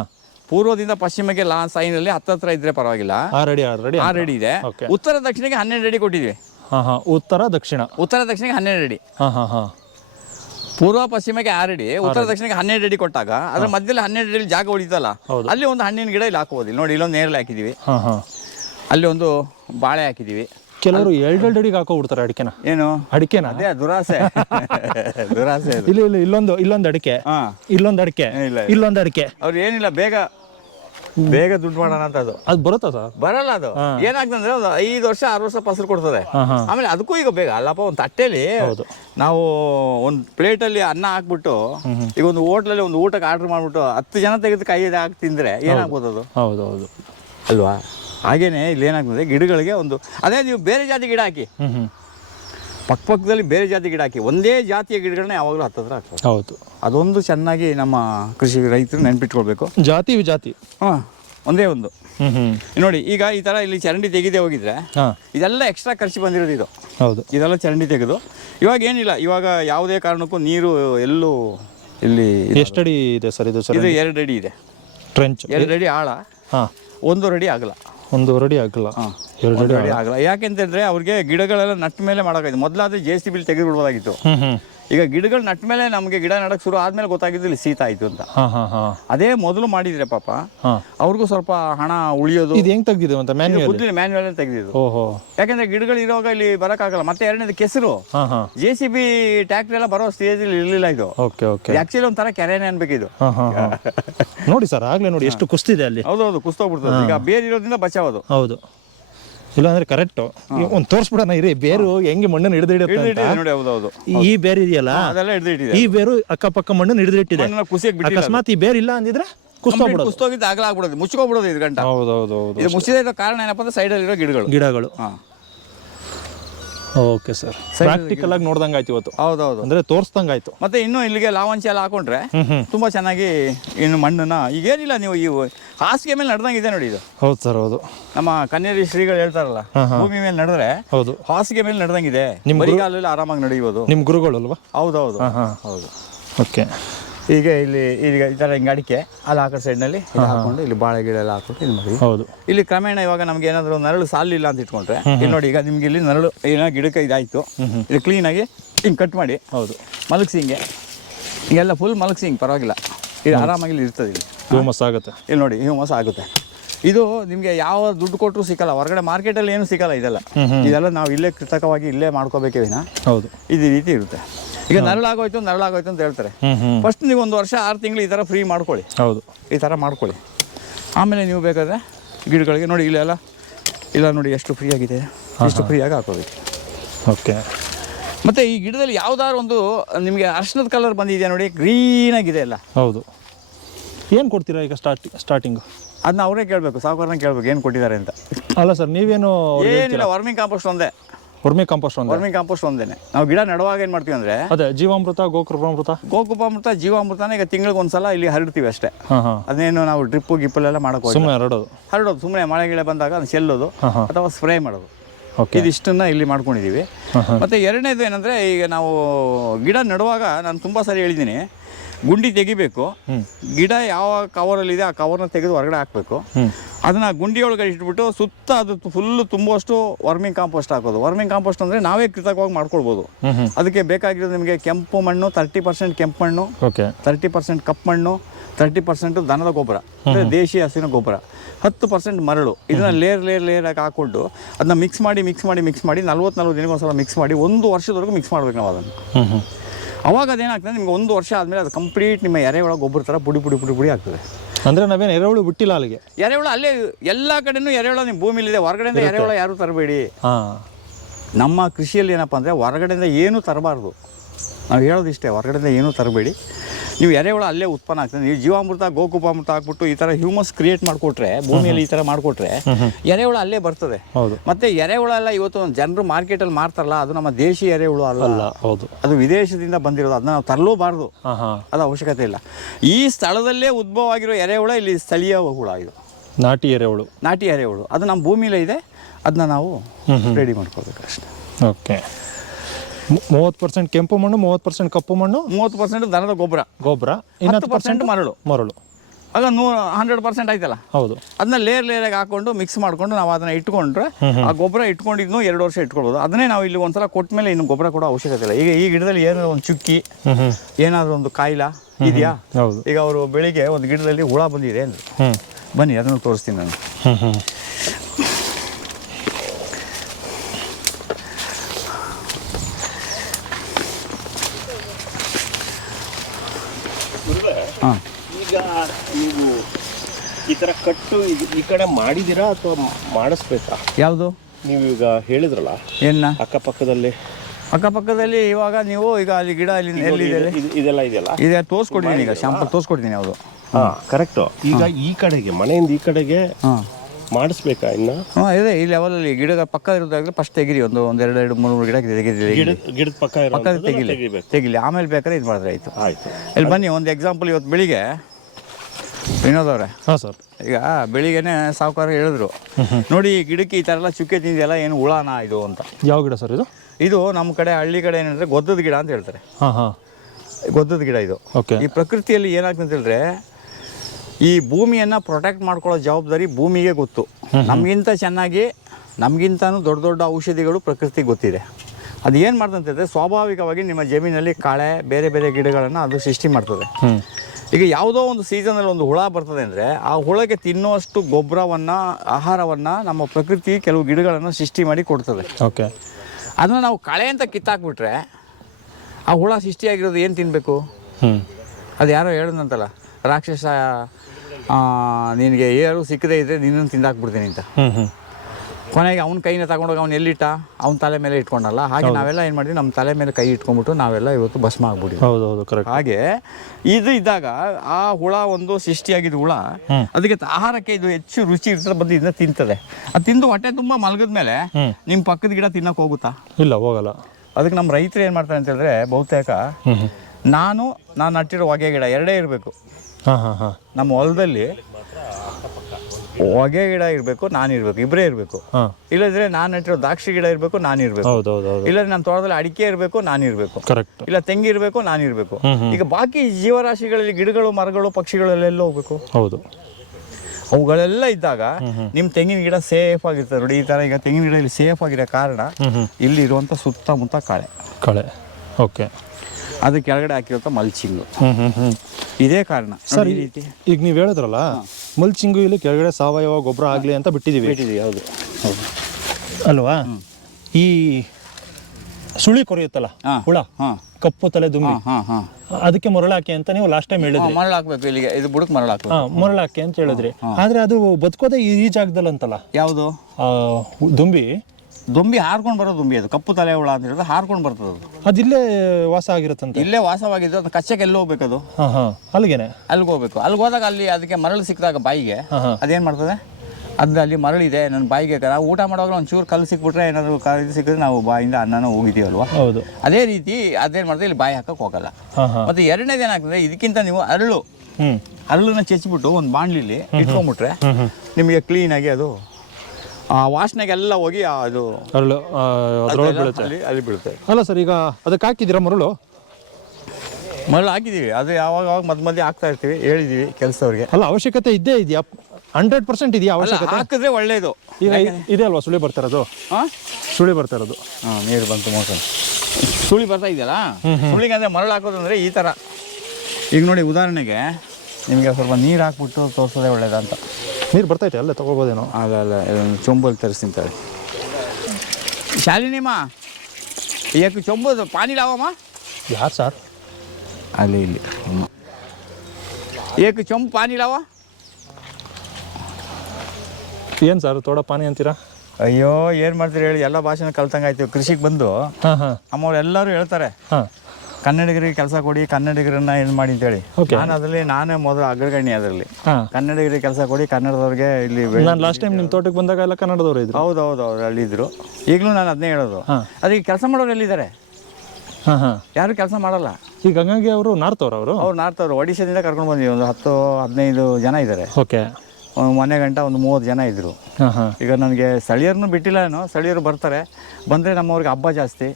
ಪೂರ್ವದಿಂದ ಪಶ್ಚಿಮಕ್ಕೆ ಸೈನಲ್ಲಿ ಹತ್ರ ಇದ್ರೆ ಪರವಾಗಿಲ್ಲ, 6 ಅಡಿ 6 ಅಡಿ ಇದೆ. Okay. ಉತ್ತರ ದಕ್ಷಿಣಕ್ಕೆ 12 ಅಡಿ ಕೊಟ್ಟಿದ್ವಿ. ಹಾ ಹಾ, ಉತ್ತರ ದಕ್ಷಿಣ. ಉತ್ತರ ದಕ್ಷಿಣಕ್ಕೆ 12 ಅಡಿ. ಹಾ ಹಾ ಹಾ, ಪೂರ್ವ ಪಶ್ಚಿಮಕ್ಕೆ 6 ಅಡಿ, ಉತ್ತರ ದಕ್ಷಿಣಕ್ಕೆ 12 ಅಡಿ ಕೊಟ್ಟಾಗ ಅದ್ರ ಮಧ್ಯದಲ್ಲಿ 12 ಅಡಿ ಜಾಗ ಉಳಿತಲ್ಲ, ಹೌದು. ಅಲ್ಲಿ ಒಂದು ಹಣ್ಣಿನ ಗಿಡ ಇಲ್ಲಿ ಹಾಕೋಬೋದು. ಇಲ್ಲಿ ನೋಡಿ, ಇಲ್ಲೊಂದು ನೇರಳೆ ಹಾಕಿದೀವಿ, ಹಾ ಹಾ, ಅಲ್ಲಿ ಒಂದು ಬಾಳೆ ಹಾಕಿದೀವಿ. ಕೆಲವರು 2 ಅಡಿಗೆ ಹಾಕೋಬಿಡ್ತಾರೆ ಅಡಿಕೆನ. ಏನು ಅಡಿಕೆನ? ಅದೇ ದುರಾಸೆ. ದುರಾಸೆ ಅದು. ಇಲ್ಲಿ ಇಲ್ಲೊಂದು ಅಡಿಕೆ, ಹಾ, ಇಲ್ಲೊಂದು ಅಡಿಕೆ, ಇಲ್ಲ. ಇಲ್ಲೊಂದು ಅಡಿಕೆ. ಅವ್ರು ಏನಿಲ್ಲ, ಬೇಗ ದುಡ್ಡು ಮಾಡೋಣ ಅಂತ. ಅದು ಬರುತ್ತಾ ಸರ್? ಬರಲ್ಲ. ಅದು ಏನಾಗ್ತಂದ್ರೆ ಒಂದು 5 ವರ್ಷ 6 ವರ್ಷ ಫಸಲು ಕೊಡ್ತದೆ. ಹಾ ಹಾ, ಆಮೇಲೆ ಅದಕ್ಕೂ ಈಗ ಬೇಗ ಅಲ್ಲಪ್ಪ. ಒಂದು ತಟ್ಟೆಲಿ ಹೌದು, ನಾವು ಒಂದು ಪ್ಲೇಟಲ್ಲಿ ಅನ್ನ ಹಾಕ್ಬಿಟ್ಟು, ಈಗ ಒಂದು ಹೋಟ್ಲಲ್ಲಿ ಒಂದು ಊಟಕ್ಕೆ ಆರ್ಡರ್ ಮಾಡ್ಬಿಟ್ಟು 10 ಜನ ತೆಗೆದು ಕೈ ಹಾಕಿ ತಿಂದ್ರೆ ಏನಾಗ್ಬೋದು ಅದು? ಹೌದು ಹೌದು ಅಲ್ವಾ? ಹಾಗೇನೆ ಇಲ್ಲಿ ಏನಾಗ್ತದೆ, ಗಿಡಗಳಿಗೆ ಒಂದು ಅದೇ ನೀವು ಬೇರೆ ಜಾತಿ ಗಿಡ ಹಾಕಿ, ಪಕ್ಕದಲ್ಲಿ ಬೇರೆ ಜಾತಿ ಗಿಡ ಹಾಕಿ, ಒಂದೇ ಜಾತಿಯ ಗಿಡಗಳನ್ನ ಯಾವಾಗಲೂ ಹತ್ತತ್ರ ಹಾಕ್ಬೋದು. ಹೌದು, ಅದೊಂದು ಚೆನ್ನಾಗಿ ನಮ್ಮ ಕೃಷಿ ರೈತರು ನೆನ್ಪಿಟ್ಕೊಳ್ಬೇಕು. ಜಾತಿ ವಿಜಾತಿ ಹಾಂ, ಒಂದೇ ಒಂದು. ನೋಡಿ, ಈಗ ಈ ಥರ ಇಲ್ಲಿ ಚರಂಡಿ ತೆಗೆದೇ ಹೋಗಿದ್ರೆ ಇದೆಲ್ಲ ಎಕ್ಸ್ಟ್ರಾ ಖರ್ಚು ಬಂದಿರೋದು. ಇದು ಹೌದು, ಇದೆಲ್ಲ ಚರಂಡಿ ತೆಗೆದು ಇವಾಗ ಏನಿಲ್ಲ. ಇವಾಗ ಯಾವುದೇ ಕಾರಣಕ್ಕೂ ನೀರು ಎಲ್ಲೂ ಇಲ್ಲಿ ಎಷ್ಟು ಅಡಿ ಇದೆ ಸರ್ ಇದು? ಸರ್, ಇದು 2 ಅಡಿ ಇದೆ ಟ್ರೆಂಚ್. 2 ಅಡಿ ಆಳ, ಹಾಂ, 1 ಅಡಿ ಆಗಲ್ಲ. 1 ಅಡಿ ಆಗಲ್ಲ, 2 ಅಡಿ ಆಗಲ್ಲ. ಯಾಕೆಂತಂದ್ರೆ ಅವ್ರಿಗೆ ಗಿಡಗಳೆಲ್ಲ ನಟ್ಟ ಮೇಲೆ ಮಾಡೋಕ್ಕಾಯ್ತು. ಮೊದಲಾದ್ರೆ JCB ತೆಗೆದು ಬಿಡ್ಬೋದಾಗಿತ್ತು. ಈಗ ಗಿಡಗಳು ನಟ್ಟ ಮೇಲೆ ನಮಗೆ ಗಿಡ ನಡಕ್ಕೆ ಶುರು ಆದ್ಮೇಲೆ ಗೊತ್ತಾಗಿದ್ದು ಇಲ್ಲಿ ಶೀತ ಆಯ್ತು ಅಂತ. ಅದೇ ಮೊದಲು ಮಾಡಿದ್ರೆ ಪಾಪ ಅವ್ರಿಗೂ ಸ್ವಲ್ಪ ಹಣ ಉಳಿಯೋದು. ಇದು ಹೆಂಗ್ ತೆಗ್ದಿದೆ ಅಂತ? ಮ್ಯಾನ್ಯುವಲ್ ತೆಗೆದಿದ್ದು. ಓಹೋ, ಯಾಕಂದ್ರೆ ಗಿಡಗಳು ಇರುವಾಗ ಇಲ್ಲಿ ಬರಕ್ಕಾಗಲ್ಲ. ಮತ್ತೆ ಎರಡನೇದು ಕೆಸರು, JCB ಟ್ಯಾಕ್ಟ್ರಿ ಎಲ್ಲ ಬರೋ ಸ್ಟೇಜ್ ಇರ್ಲಿಲ್ಲ ಇದು. ಓಕೆ ಓಕೆ, ಆಕ್ಚುಲಿ ಒಂಥರ ಕೆರೆನೇ ಅನ್ಬೇಕಿದು. ನೋಡಿ ಸರ್, ಆಗ್ಲೇ ನೋಡಿ ಎಷ್ಟು ಕುಸ್ತಿದೆ ಅಲ್ಲಿ. ಹೌದೌದು, ಕುಸ್ತೋಗ್ಬಿಡ್ತದೆ. ಈಗ ಬೇರೆ ಇರೋದ್ರಿಂದ ಬಚಾವದು. ಹೌದು, ಇಲ್ಲ ಅಂದ್ರೆ ಕರೆಕ್ಟ್ ಒಂದು ತೋರಿಸ್ಬಿಡೋಣ ಇರಿ. ಬೇರು ಹೆಂಗೆ ಮಣ್ಣನ್ನು ಹಿಡಿದಿಡುತ್ತೆ ನೋಡಿ. ಹೌದೌದು, ಈ ಬೇರು ಇದೆಯಲ್ಲ, ಅದೆಲ್ಲ ಹಿಡಿದಿಟ್ಟಿದೆ. ಈ ಬೇರು ಅಕ್ಕಪಕ್ಕ ಮಣ್ಣನ್ನು ಹಿಡಿದಿಟ್ಟಿದೆ. ಅಕಸ್ಮಾತ್ ಈ ಬೇರು ಇಲ್ಲ ಅಂದಿದ್ರೆ ಕುಸ್ತೋಗಿದ್ದು ಆಗಲ ಆಗ್ಬಿಡೋದು, ಮುಚ್ಕೋಬಿಡೋದು ಇದು ಗಂಟ. ಹೌದೌದು, ಇದು ಮುಚ್ಚಿದ ಕಾರಣ ಏನಪ್ಪ ಅಂದ್ರೆ ಸೈಡಲ್ಲಿ ಇರೋ ಗಿಡಗಳು. ಓಕೆ ಸರ್, ಪ್ರಾಕ್ಟಿಕಲ್ ಆಗಿ ನೋಡ್ದಂಗೆ ಆಯ್ತು ಇವತ್ತು. ಹೌದೌದು, ಅಂದ್ರೆ ತೋರಿಸ್ದಂಗೆ ಆಯ್ತು. ಮತ್ತೆ ಇನ್ನು ಇಲ್ಲಿಗೆ ಲಾವಂಚಿ ಎಲ್ಲ ಹಾಕೊಂಡ್ರೆ ತುಂಬಾ ಚೆನ್ನಾಗಿ ಇನ್ನು ಮಣ್ಣನ್ನ ಈಗೇನಿಲ್ಲ, ನೀವು ಈ ಹಾಸಿಗೆ ಮೇಲೆ ನಡೆದಂಗಿದೆ ನೋಡಿ ಇದು. ಹೌದು ಸರ್, ಹೌದು. ನಮ್ಮ ಕನ್ನೇರಿ ಶ್ರೀಗಳು ಹೇಳ್ತಾರಲ್ಲ, ಭೂಮಿ ಮೇಲೆ ನಡೆದ್ರೆ ಹೌದು, ಹಾಸಿಗೆ ಮೇಲೆ ನಡೆದಂಗಿದೆ, ಬರಿಗಾಲಲ್ಲಿ ಆರಾಮಾಗಿ ನಡೆಯುವುದು. ನಿಮ್ ಗುರುಗಳು ಅಲ್ವಾ? ಹೌದೌದು ಹೌದು. ಓಕೆ, ಈಗ ಇಲ್ಲಿ ಈಗ ಈ ಥರ ಹಿಂಗೆ ಅಡಿಕೆ ಅಲ್ಲಿ ಆ ಕಡೆ ಸೈಡ್ನಲ್ಲಿ ಹಾಕೊಂಡು ಇಲ್ಲಿ ಬಾಳೆ ಗಿಡ ಎಲ್ಲ ಹಾಕ್ಬಿಟ್ಟು ಇಲ್ಲಿ ಮಾಡಿ. ಹೌದು, ಇಲ್ಲಿ ಕ್ರಮೇಣ ಇವಾಗ ನಮ್ಗೆ ಏನಾದರೂ ನರಳು ಸಾಲಿಲ್ಲ ಅಂತ ಇಟ್ಕೊಂಡ್ರೆ ಇಲ್ಲಿ ನೋಡಿ, ಈಗ ನಿಮ್ಗೆ ಇಲ್ಲಿ ನರಳು ಏನೋ ಗಿಡಕ್ಕೆ ಇದಾಯ್ತು, ಇದು ಕ್ಲೀನಾಗಿ ಹಿಂಗೆ ಕಟ್ ಮಾಡಿ, ಹೌದು, ಮಲಗಿಸಿ ಹಿಂಗೆಲ್ಲ ಫುಲ್ ಮಲಗಿಸಿ ಹಿಂಗೆ ಪರವಾಗಿಲ್ಲ, ಇದು ಆರಾಮಾಗಿ ಇಲ್ಲಿ ಇರ್ತದೆ. ಇಲ್ಲಿ ಹ್ಯೂಮಸ್ ಆಗುತ್ತೆ. ಇಲ್ಲಿ ನೋಡಿ, ಹ್ಯೂಮಸ್ ಆಗುತ್ತೆ. ಇದು ನಿಮಗೆ ಯಾವ ದುಡ್ಡು ಕೊಟ್ಟರು ಸಿಕ್ಕಲ್ಲ, ಹೊರಗಡೆ ಮಾರ್ಕೆಟಲ್ಲಿ ಏನು ಸಿಕ್ಕಲ್ಲ. ಇದೆಲ್ಲ ನಾವು ಇಲ್ಲೇ ಕೃತಕವಾಗಿ ಇಲ್ಲೇ ಮಾಡ್ಕೋಬೇಕೇ ವಿನ. ಹೌದು, ಇದು ರೀತಿ ಇರುತ್ತೆ. ಈಗ ನರಳಾಗೋಯ್ತು ಅಂತ ಹೇಳ್ತಾರೆ. ಫಸ್ಟ್ ನೀವು 1 ವರ್ಷ 6 ತಿಂಗಳು ಈ ಥರ ಫ್ರೀ ಮಾಡ್ಕೊಳ್ಳಿ. ಹೌದು, ಈ ಥರ ಮಾಡ್ಕೊಳ್ಳಿ. ಆಮೇಲೆ ನೀವು ಬೇಕಾದರೆ ಗಿಡಗಳಿಗೆ ನೋಡಿ, ಇಲ್ಲ ನೋಡಿ ಎಷ್ಟು ಫ್ರೀ ಆಗಿದೆ, ಎಷ್ಟು ಫ್ರೀಯಾಗಿ ಹಾಕೋಬೇಕು. ಓಕೆ, ಮತ್ತು ಈ ಗಿಡದಲ್ಲಿ ಯಾವ್ದಾದ್ರು ಒಂದು ನಿಮಗೆ ಅರ್ಶನದ ಕಲರ್ ಬಂದಿದೆಯಾ ನೋಡಿ, ಗ್ರೀನಾಗಿದೆ ಎಲ್ಲ. ಹೌದು, ಏನು ಕೊಡ್ತೀರಾ ಈಗ ಸ್ಟಾರ್ಟಿಂಗು? ಅದನ್ನ ಅವರೇ ಕೇಳಬೇಕು, ಸಾವುಕಾರನ ಕೇಳಬೇಕು ಏನು ಕೊಟ್ಟಿದ್ದಾರೆ ಅಂತ. ಅಲ್ಲ ಸರ್, ನೀವೇನು ಏನಿಲ್ಲ, ವರ್ಮಿಂಗ್ ಕಾಂಪೋಸ್ಟ್ ಒಂದೇ. ವರ್ಮಿ ಕಾಂಪೋಸ್ಟ್ ಒಂದೇನೆ. ನಾವು ಗಿಡ ನೆಡುವಾಗ ಏನು ಮಾಡ್ತೀವಿ ಅಂದರೆ ಅದೇ ಜೀವಾಮೃತ, ಗೋಕೃಪಾಮೃತ, ಜೀವಾಮೃತನ ಈಗ ತಿಂಗಳಿಗೆ ಒಂದ್ಸಲ ಇಲ್ಲಿ ಹರಡ್ತೀವಿ ಅಷ್ಟೇ. ಅದೇನು ನಾವು ಡ್ರಿಪ್ಪು ಗಿಪ್ಪಲ್ಲೆಲ್ಲ ಮಾಡೋಕೆ ಸುಮ್ಮನೆ ಹರಡೋದು ಸುಮ್ಮನೆ ಮಳೆ ಗಿಡ ಬಂದಾಗ ಅದನ್ನ ಚೆಲ್ಲೋದು ಅಥವಾ ಸ್ಪ್ರೇ ಮಾಡೋದು. ಇದಿಷ್ಟನ್ನ ಇಲ್ಲಿ ಮಾಡ್ಕೊಂಡಿದ್ದೀವಿ. ಮತ್ತು ಎರಡನೇದು ಏನಂದರೆ, ಈಗ ನಾವು ಗಿಡ ನೆಡುವಾಗ ನಾನು ತುಂಬ ಸಾರಿ ಹೇಳಿದ್ದೀನಿ, ಗುಂಡಿ ತೆಗಿಬೇಕು. ಗಿಡ ಯಾವ ಕವರಲ್ಲಿದೆ ಆ ಕವರ್ನ ತೆಗೆದು ಹೊರಗಡೆ ಹಾಕಬೇಕು. ಅದನ್ನು ಗುಂಡಿಯೊಳಗೆ ಇಟ್ಬಿಟ್ಟು ಸುತ್ತ ಅದು ಫುಲ್ಲು ತುಂಬುವಷ್ಟು ವರ್ಮಿಂಗ್ ಕಾಂಪೋಸ್ಟ್ ಹಾಕೋದು. ವರ್ಮಿಂಗ್ ಕಾಂಪೋಸ್ಟ್ ಅಂದರೆ ನಾವೇ ಕೃತಕವಾಗಿ ಮಾಡ್ಕೊಳ್ಬೋದು. ಅದಕ್ಕೆ ಬೇಕಾಗಿರೋದು ನಿಮಗೆ ಕೆಂಪು ಮಣ್ಣು 30% ಕೆಂಪು ಮಣ್ಣು, 30% ಕಪ್ಪು ಮಣ್ಣು, 30% ದನದ ಗೊಬ್ಬರ ಅಂದರೆ ದೇಶಿ ಹಸಿನ ಗೊಬ್ಬರ, 10% ಮರಳು. ಇದನ್ನು ಲೇಯರ್ ಆಗಿ ಹಾಕ್ಕೊಂಡು ಅದನ್ನ ಮಿಕ್ಸ್ ಮಾಡಿ 40 ದಿನಕ್ಕೆ ಒಂದ್ಸಲ ಮಿಕ್ಸ್ ಮಾಡಿ 1 ವರ್ಷದವರೆಗೂ ಮಿಕ್ಸ್ ಮಾಡ್ಬೇಕು ನಾವು ಅದನ್ನು. ಅವಾಗ ಅದೇನಾಗ್ತದೆ, ನಿಮ್ಗೆ 1 ವರ್ಷ ಆದಮೇಲೆ ಅದು ಕಂಪ್ಲೀಟ್ ನಿಮ್ಮ ಎರೆಹುಳ ಗೊಬ್ಬರ ಥರ ಪುಡಿ ಆಗ್ತದೆ. ಅಂದರೆ ನಾವೇನು ಎರೆಹುಳು ಬಿಟ್ಟಿಲ್ಲ ಅಲ್ಲಿಗೆ. ಎರೆಹುಳ ಅಲ್ಲೇ ಎಲ್ಲ ಕಡೆನೂ ಎರೆಹುಳ ನಿಮ್ಮ ಭೂಮಿಲಿದೆ. ಹೊರಗಡೆಯಿಂದ ಎರೆಹುಳ ಯಾರೂ ತರಬೇಡಿ. ನಮ್ಮ ಕೃಷಿಯಲ್ಲಿ ಏನಪ್ಪ ಅಂದರೆ ಹೊರಗಡೆಯಿಂದ ಏನೂ ತರಬಾರ್ದು. ನಾವು ಹೇಳೋದಿಷ್ಟೇ, ಹೊರಗಡೆಯಿಂದ ಏನೂ ತರಬೇಡಿ. ನೀವು ಎರೆಹುಳ ಅಲ್ಲೇ ಉತ್ಪನ್ನ ಆಗ್ತದೆ. ನೀವು ಜೀವಾಮೃತ ಗೋಕುಪಾಮೃತ ಹಾಕ್ಬಿಟ್ಟು ಈ ಥರ ಹ್ಯೂಮಸ್ ಕ್ರಿಯೇಟ್ ಮಾಡಿಕೊಟ್ರೆ, ಭೂಮಿಯಲ್ಲಿ ಈ ಥರ ಮಾಡಿಕೊಟ್ರೆ ಎರೆಹುಳ ಅಲ್ಲೇ ಬರ್ತದೆ. ಹೌದು. ಮತ್ತು ಎರೆಹುಳ ಎಲ್ಲ ಇವತ್ತು ಜನರು ಮಾರ್ಕೆಟಲ್ಲಿ ಮಾರ್ತಾರಲ್ಲ, ಅದು ನಮ್ಮ ದೇಶಿ ಎರೆಹುಳು ಅಲ್ಲ. ಹೌದು, ಅದು ವಿದೇಶದಿಂದ ಬಂದಿರೋದು. ಅದನ್ನ ನಾವು ತರಲೂಬಾರ್ದು, ಅದು ಅವಶ್ಯಕತೆ ಇಲ್ಲ. ಈ ಸ್ಥಳದಲ್ಲೇ ಉದ್ಭವ ಆಗಿರೋ ಎರೆಹುಳ ಇಲ್ಲಿ ಸ್ಥಳೀಯ ಹುಳ. ಇದು ನಾಟಿ ಎರೆಹುಳು. ನಾಟಿ ಎರೆಹುಳು ಅದು ನಮ್ಮ ಭೂಮಿಲೇ ಇದೆ. ಅದನ್ನ ನಾವು ರೆಡಿ ಮಾಡ್ಕೋಬೇಕು ಅಷ್ಟೇ. ಓಕೆ. 30% ಕೆಂಪು ಮಣ್ಣು, 30% ಕಪ್ಪು ಮಣ್ಣು, 30% ದನದ ಗೊಬ್ಬರ, ಇನ್ನು 10% ಮರಳು. ಆಗ 100% ಆಯ್ತಲ್ಲ. ಹೌದು. ಅದನ್ನ ಲೇಯರ್ಗೆ ಹಾಕೊಂಡು ಮಿಕ್ಸ್ ಮಾಡ್ಕೊಂಡು ನಾವು ಅದನ್ನ ಇಟ್ಕೊಂಡ್ರೆ, ಆ ಗೊಬ್ಬರ ಇಟ್ಕೊಂಡಿದ್ನು 2 ವರ್ಷ ಇಟ್ಕೊಳ್ಬೋದು. ಅದನ್ನೇ ನಾವು ಇಲ್ಲಿ ಒಂದ್ಸಲ ಕೊಟ್ಟ ಮೇಲೆ ಇನ್ನು ಗೊಬ್ಬರ ಕೊಡೋ ಅವಶ್ಯಕತೆ ಇಲ್ಲ. ಈಗ ಈ ಗಿಡದಲ್ಲಿ ಏನಾದ್ರು ಒಂದು ಚುಕ್ಕಿ, ಏನಾದರೂ ಒಂದು ಕಾಯಿಲ ಇದೆಯಾ? ಈಗ ಅವರು ಬೆಳಿಗ್ಗೆ ಒಂದು ಗಿಡದಲ್ಲಿ ಹುಳ ಬಂದಿದೆ ಅಂದ್ರೆ, ಬನ್ನಿ ಅದನ್ನು ತೋರಿಸ್ತೀನಿ ನಾನು. ಈಗ ನೀವು ಈ ಥರ ಕಟ್ಟು ಈ ಕಡೆ ಮಾಡಿದ್ದೀರಾ ಅಥವಾ ಮಾಡಿಸ್ಬೇಕಾ? ಯಾವುದು? ನೀವು ಈಗ ಹೇಳಿದ್ರಲ್ಲ ಅಕ್ಕಪಕ್ಕದಲ್ಲಿ ಇವಾಗ ನೀವು ಈಗ ಅಲ್ಲಿ ಗಿಡ ಎಲ್ಲಿದೆ ಇದೆಲ್ಲ ಇದೆಯಲ್ಲ, ಇದೆ ತೋರಿಸ್ಕೊಡ್ತೀನಿ. ಈಗ ಶಾಂಪಲ್ ತೋರಿಸ್ಕೊಡ್ತೀನಿ. ಯಾವುದು? ಕರೆಕ್ಟು. ಈಗ ಈ ಕಡೆಗೆ, ಮನೆಯಿಂದ ಈ ಕಡೆಗೆ ಮಾಡಿಸ್ಬೇಕಾ ಇನ್ನು? ಇದೆ ಈ ಲೆವೆಲಲ್ಲಿ ಗಿಡ ಪಕ್ಕ ಇರೋದಾದ್ರೆ ಫಸ್ಟ್ ತೆಗಿರಿ. ಒಂದು 2-3 ಗಿಡ ಗಿಡದ ಪಕ್ಕ ತೆಗಿಲಿ, ಆಮೇಲೆ ಬೇಕಾದ್ರೆ ಇದು ಮಾಡಿದ್ರೆ ಆಯ್ತು. ಆಯ್ತು. ಇಲ್ಲಿ ಬನ್ನಿ, ಒಂದು ಎಕ್ಸಾಂಪಲ್. ಇವತ್ತು ಬೆಳಿಗ್ಗೆ ವಿನೋದ್ ಅವರೇ, ಹಾಂ ಸರ್, ಈಗ ಬೆಳಿಗ್ಗೆನೆ ಸಾವುಕಾರ ಹೇಳಿದ್ರು, ನೋಡಿ ಈ ಗಿಡಕ್ಕೆ ಈ ಥರ ಎಲ್ಲ ಚುಕ್ಕೆ ತಿಂದಿದೆಯಲ್ಲ, ಏನು ಹುಳನಾ ಇದು ಅಂತ. ಯಾವ ಗಿಡ ಸರ್ ಇದು? ಇದು ನಮ್ಮ ಕಡೆ ಹಳ್ಳಿ ಕಡೆ ಏನಂದ್ರೆ ಗೊದ್ದದ ಗಿಡ ಅಂತ ಹೇಳ್ತಾರೆ. ಗೊದ್ದದ ಗಿಡ ಇದು. ಈ ಪ್ರಕೃತಿಯಲ್ಲಿ ಏನಾಗ್ತದೆ ಅಂತ ಹೇಳಿದ್ರೆ, ಈ ಭೂಮಿಯನ್ನು ಪ್ರೊಟೆಕ್ಟ್ ಮಾಡ್ಕೊಳ್ಳೋ ಜವಾಬ್ದಾರಿ ಭೂಮಿಗೆ ಗೊತ್ತು. ನಮಗಿಂತ ಚೆನ್ನಾಗಿ, ನಮಗಿಂತನೂ ದೊಡ್ಡ ದೊಡ್ಡ ಔಷಧಿಗಳು ಪ್ರಕೃತಿಗೆ ಗೊತ್ತಿದೆ. ಅದು ಏನು ಮಾಡ್ತಂತಂದರೆ, ಸ್ವಾಭಾವಿಕವಾಗಿ ನಿಮ್ಮ ಜಮೀನಲ್ಲಿ ಕಳೆ, ಬೇರೆ ಬೇರೆ ಗಿಡಗಳನ್ನು ಅದು ಸೃಷ್ಟಿ ಮಾಡ್ತದೆ. ಈಗ ಯಾವುದೋ ಒಂದು ಸೀಸನಲ್ಲಿ ಒಂದು ಹುಳ ಬರ್ತದೆ ಅಂದರೆ, ಆ ಹುಳಕ್ಕೆ ತಿನ್ನುವಷ್ಟು ಗೊಬ್ಬರವನ್ನು, ಆಹಾರವನ್ನು ನಮ್ಮ ಪ್ರಕೃತಿ ಕೆಲವು ಗಿಡಗಳನ್ನು ಸೃಷ್ಟಿ ಮಾಡಿ ಕೊಡ್ತದೆ. ಓಕೆ. ಅದನ್ನು ನಾವು ಕಳೆ ಅಂತ ಕಿತ್ತಾಕ್ಬಿಟ್ರೆ, ಆ ಹುಳ ಸೃಷ್ಟಿಯಾಗಿರೋದು ಏನು ತಿನ್ನಬೇಕು? ಅದು ಯಾರೋ ಹೇಳಿದಂತಲ್ಲ, ರಾಕ್ಷಸ ನಿನಗೆ ಏರು ಸಿಕ್ಕದೇ ಇದ್ದರೆ ನಿನ್ನನ್ನು ತಿಂದಾಕ್ಬಿಡ್ತೀನಿ ಅಂತ. ಕೊನೆಗೆ ಅವ್ನ ಕೈನ ತಗೊಂಡೋಗಿ ಅವ್ನು ಎಲ್ಲಿಟ್ಟ? ಅವ್ನ ತಲೆ ಮೇಲೆ ಇಟ್ಕೊಂಡಲ್ಲ. ಹಾಗೆ ನಾವೆಲ್ಲ ಏನು ಮಾಡಿದ್ವಿ, ನಮ್ಮ ತಲೆ ಮೇಲೆ ಕೈ ಇಟ್ಕೊಂಡ್ಬಿಟ್ಟು ನಾವೆಲ್ಲ ಇವತ್ತು ಭಸ್ಮ ಆಗ್ಬಿಟ್ಟಿವಿ. ಹೌದು, ಕರೆಕ್ಟ್. ಹಾಗೆ ಇದು ಇದ್ದಾಗ ಆ ಹುಳ ಒಂದು ಸೃಷ್ಟಿಯಾಗಿದ್ದ ಹುಳ, ಅದಕ್ಕೆ ಆಹಾರಕ್ಕೆ ಇದು ಹೆಚ್ಚು ರುಚಿ ಇರ್ತದೆ, ಬಂದು ಇದನ್ನ ತಿಂತದೆ. ಅದು ತಿಂದು ಹೊಟ್ಟೆ ತುಂಬ ಮಲಗಿದ ಮೇಲೆ ನಿಮ್ಮ ಪಕ್ಕದ ಗಿಡ ತಿನ್ನಕ್ಕೆ ಹೋಗುತ್ತಾ? ಇಲ್ಲ, ಹೋಗಲ್ಲ. ಅದಕ್ಕೆ ನಮ್ಮ ರೈತರು ಏನು ಮಾಡ್ತಾರೆ ಅಂತ ಹೇಳಿದ್ರೆ, ಬಹುತೇಕ ನಾನು ನಟ್ಟಿರೋ ಹೊಗೆ ಗಿಡ ಎರಡೇ ಇರಬೇಕು ನಮ್ಮ ಹೊಲದಲ್ಲಿ. ಹೊಗೆ ಗಿಡ ಇರಬೇಕು, ನಾನಿರ್ಬೇಕು, ಇಬ್ಬರೇ ಇರಬೇಕು. ಇಲ್ಲದ್ರೆ ನಾನು ನಟ್ಟಿರೋ ದ್ರಾಕ್ಷಿ ಗಿಡ ಇರಬೇಕು, ನಾನಿರ್ಬೇಕು. ಇಲ್ಲದ್ರೆ ನನ್ನ ತೋಟದಲ್ಲಿ ಅಡಿಕೆ ಇರಬೇಕು, ನಾನಿರ್ಬೇಕು. ಇಲ್ಲ ತೆಂಗಿ ಇರಬೇಕು, ನಾನಿರ್ಬೇಕು. ಈಗ ಬಾಕಿ ಜೀವರಾಶಿಗಳಲ್ಲಿ ಗಿಡಗಳು, ಮರಗಳು, ಪಕ್ಷಿಗಳೆಲ್ಲ ಹೋಗ್ಬೇಕು. ಹೌದು. ಅವುಗಳೆಲ್ಲ ಇದ್ದಾಗ ನಿಮ್ಮ ತೆಂಗಿನ ಗಿಡ ಸೇಫ್ ಆಗಿರ್ತದೆ. ನೋಡಿ ಈ ಥರ ಈಗ ತೆಂಗಿನ ಗಿಡ ಇಲ್ಲಿ ಸೇಫ್ ಆಗಿರೋ ಕಾರಣ ಇಲ್ಲಿ ಇರುವಂಥ ಸುತ್ತಮುತ್ತ ಕಳೆ. ಓಕೆ. ಅದು ಕೆಳಗಡೆ ಹಾಕಿರುವಂಥ ಮಲ್ಚಿಂಗು. ಇದೇ ಕಾರಣ ಸರ್. ಈಗ ನೀವು ಹೇಳಿದ್ರಲ್ಲ, ಮಲ್ಚಿಂಗು ಇಲ್ಲಿ ಕೆಳಗಡೆ ಸಾವಯವ ಗೊಬ್ಬರ ಆಗಲಿ ಅಂತ ಬಿಟ್ಟಿದ್ದೀವಿ. ಹೌದು ಅಲ್ವಾ? ಈ ಸುಳಿ ಕೊರೆಯುತ್ತಲ್ಲ ಹುಳ, ಕಪ್ಪು ತಲೆ ದುಂಬಿ, ಅದಕ್ಕೆ ಮರಳಾಕೆ ಅಂತ ನೀವು ಲಾಸ್ಟ್ ಟೈಮ್ ಹೇಳಿದ್ರಿ. ಮರಳು ಹಾಕ್ಬೇಕು ಇಲ್ಲಿಗೆ, ಇದು ಬುಡಕ್ಕೆ ಮರಳು ಹಾಕ್ಬೇಕು. ಮರಳಾಕೆ ಅಂತ ಹೇಳಿದ್ರಿ. ಆದ್ರೆ ಅದು ಬದುಕೋದೆ ಈ ಜಾಗದಲ್ಲಿ ಅಂತಲ್ಲ. ಯಾವುದು? ದುಂಬಿ ಹಾರ್ಕೊಂಡು ಬರೋ ದುಂಬಿ. ಅದು ಕಪ್ಪು ತಲೆ ಹುಳ ಅಂತ ಹೇಳಿದ್ರೆ ಹಾರ್ಕೊಂಡು ಬರ್ತದೆ. ಅದು ಇಲ್ಲೇ ವಾಸ ಆಗಿರುತ್ತಂತೆ. ಇಲ್ಲೇ ವಾಸವಾಗಿದ್ದು ಅದು ಕಚ್ಚಕ್ಕೆ ಎಲ್ಲಿ ಹೋಗ್ಬೇಕು? ಅದು ಅಲ್ಲಿಗೆ ಹೋಗ್ಬೇಕು. ಅಲ್ಲಿಗೆ ಹೋದಾಗ ಅಲ್ಲಿ ಅದಕ್ಕೆ ಮರಳು ಸಿಕ್ಕಿದಾಗ ಬಾಯಿಗೆ ಅದೇನು ಮಾಡ್ತದೆ, ಅದು ಅಲ್ಲಿ ಮರಳಿದೆ ನನ್ನ ಬಾಯಿಗೆ. ನಾವು ಊಟ ಮಾಡುವಾಗ ಒಂಚೂರು ಕಲ್ಲು ಸಿಕ್ಬಿಟ್ರೆ, ಏನಾದರೂ ಇದು ಸಿಕ್ಕಿದ್ರೆ ನಾವು ಬಾಯಿಂದ ಅನ್ನನೂ ಹೋಗಿದ್ದೀವಲ್ವ. ಹೌದು. ಅದೇ ರೀತಿ ಅದೇನು ಮಾಡ್ತದೆ, ಇಲ್ಲಿ ಬಾಯಿ ಹಾಕಕ್ಕೆ ಹೋಗಲ್ಲ. ಮತ್ತು ಎರಡನೇದು ಏನಾಗ್ತದೆ, ಇದಕ್ಕಿಂತ ನೀವು ಅರಳನ್ನ ಚೆಚ್ಚಿಬಿಟ್ಟು ಒಂದು ಬಾಣಲಿಲಿ ಇಟ್ಕೊಂಡ್ಬಿಟ್ರೆ ನಿಮಗೆ ಕ್ಲೀನಾಗಿ ಅದು ವಾಸನೆಗೆಲ್ಲ ಹೋಗಿ ಅದು ಅಲ್ಲಿ ಬೀಳುತ್ತೆ. ಅಲ್ಲ ಸರ್, ಈಗ ಅದಕ್ಕೆ ಹಾಕಿದ್ದೀರಾ ಮರಳು ಹಾಕಿದ್ದೀವಿ. ಅದು ಯಾವಾಗ ಮಧ್ಯೆ ಹಾಕ್ತಾ ಇರ್ತೀವಿ, ಹೇಳಿದ್ದೀವಿ ಕೆಲಸದವ್ರಿಗೆ. ಅಲ್ಲ, ಅವಶ್ಯಕತೆ ಇದ್ದೇ ಇದೆಯಾ? 100% ಇದೆಯಾ ಅವಶ್ಯಕತೆ? ಹಾಕಿದ್ರೆ ಒಳ್ಳೇದು. ಈಗ ಇದೆ ಅಲ್ವಾ ಸುಳಿ ಬರ್ತಾ ಇರೋದು? ಸುಳಿ ಬರ್ತಾ ಇರೋದು. ನೀರು ಬಂತು ಮೋಸ ಸುಳಿ ಬರ್ತಾ ಇದೆಯಲ್ಲ. ಸುಳಿಗೆ ಅಂದರೆ ಮರಳು ಹಾಕೋದಂದರೆ ಈ ಥರ. ಈಗ ನೋಡಿ, ಉದಾಹರಣೆಗೆ ನಿಮಗೆ ಸ್ವಲ್ಪ ನೀರು ಹಾಕ್ಬಿಟ್ಟು ತೋರಿಸೋದೇ ಒಳ್ಳೇದಂತ. ನೀರು ಬರ್ತೈತೆ ಅಲ್ಲೇ ತೊಗೋಬೋದೇನೋ? ಅಲ್ಲ, ಚೊಂಬಲ್ಲಿ ತರಿಸ್ತಿಂತಾರೆ. ಶಾಲಿನಿಮ್ಮ ಏಕೆ ಚೊಂಬು ಪಾನಿ ಲಾವಮ್ಮ? ಯಾರು ಸರ್? ಅಲ್ಲಿ ಇಲ್ಲಿ ಏಕೆ ಚೊಂಬು ಪಾನಿ ಲಾವ? ಏನು ಸರ್ ತೋಡ ಪಾನಿ ಅಂತೀರಾ? ಅಯ್ಯೋ ಏನು ಮಾಡ್ತೀರಿ ಹೇಳಿ, ಎಲ್ಲ ಭಾಷೆನ ಕಲ್ತಂಗೆ ಆಯ್ತು. ಕೃಷಿಗೆ ಬಂದು ಅಮ್ಮವ್ರು ಎಲ್ಲರೂ ಹೇಳ್ತಾರೆ, ಕನ್ನಡಿಗರಿಗೆ ಕೆಲಸ ಕೊಡಿ, ಕನ್ನಡಿಗರನ್ನ ಏನು ಮಾಡಿ ಅಂತೇಳಿ. ನಾನು ಅದರಲ್ಲಿ ನಾನೇ ಮೊದಲು ಅಗ್ರಗಣ್ಯ ಅದರಲ್ಲಿ. ಕನ್ನಡಿಗರಿಗೆ ಕೆಲಸ ಕೊಡಿ, ಕನ್ನಡದವ್ರಿಗೆ ಇಲ್ಲಿ. ನಾನು ಲಾಸ್ಟ್ ಟೈಮ್ ನಿಮ್ಮ ತೋಟಕ್ಕೆ ಬಂದಾಗ ಎಲ್ಲ ಕನ್ನಡದವರು ಇದ್ರು. ಹೌದು ಅಲ್ಲಿದ್ದರು. ಈಗಲೂ ನಾನು ಅದನ್ನೇ ಹೇಳೋದು. ಅದಕ್ಕೆ ಕೆಲಸ ಮಾಡೋರು ಎಲ್ಲಿದ್ದಾರೆ? ಯಾರು ಕೆಲಸ ಮಾಡಲ್ಲ. ಈಗ ಹಂಗಾಗಿ ಅವರು ನಾರ್ತ್ ಅವರು ನಾರ್ತ್ ಅವರು ಒಡಿಶಾದಿಂದ ಕರ್ಕೊಂಡು ಬಂದಿವಿ. ಒಂದು 10-15 ಜನ ಇದ್ದಾರೆ. ಓಕೆ. ಮೊನ್ನೆ ಗಂಟ ಒಂದು 30 ಜನ ಇದ್ದರು. ಈಗ ನನಗೆ ಸ್ಥಳೀಯರನ್ನು ಬಿಟ್ಟಿಲ್ಲ. ಸ್ಥಳೀಯರು ಬರ್ತಾರೆ. ಬಂದರೆ ನಮ್ಮವ್ರಿಗೆ ಹಬ್ಬ ಜಾಸ್ತಿ.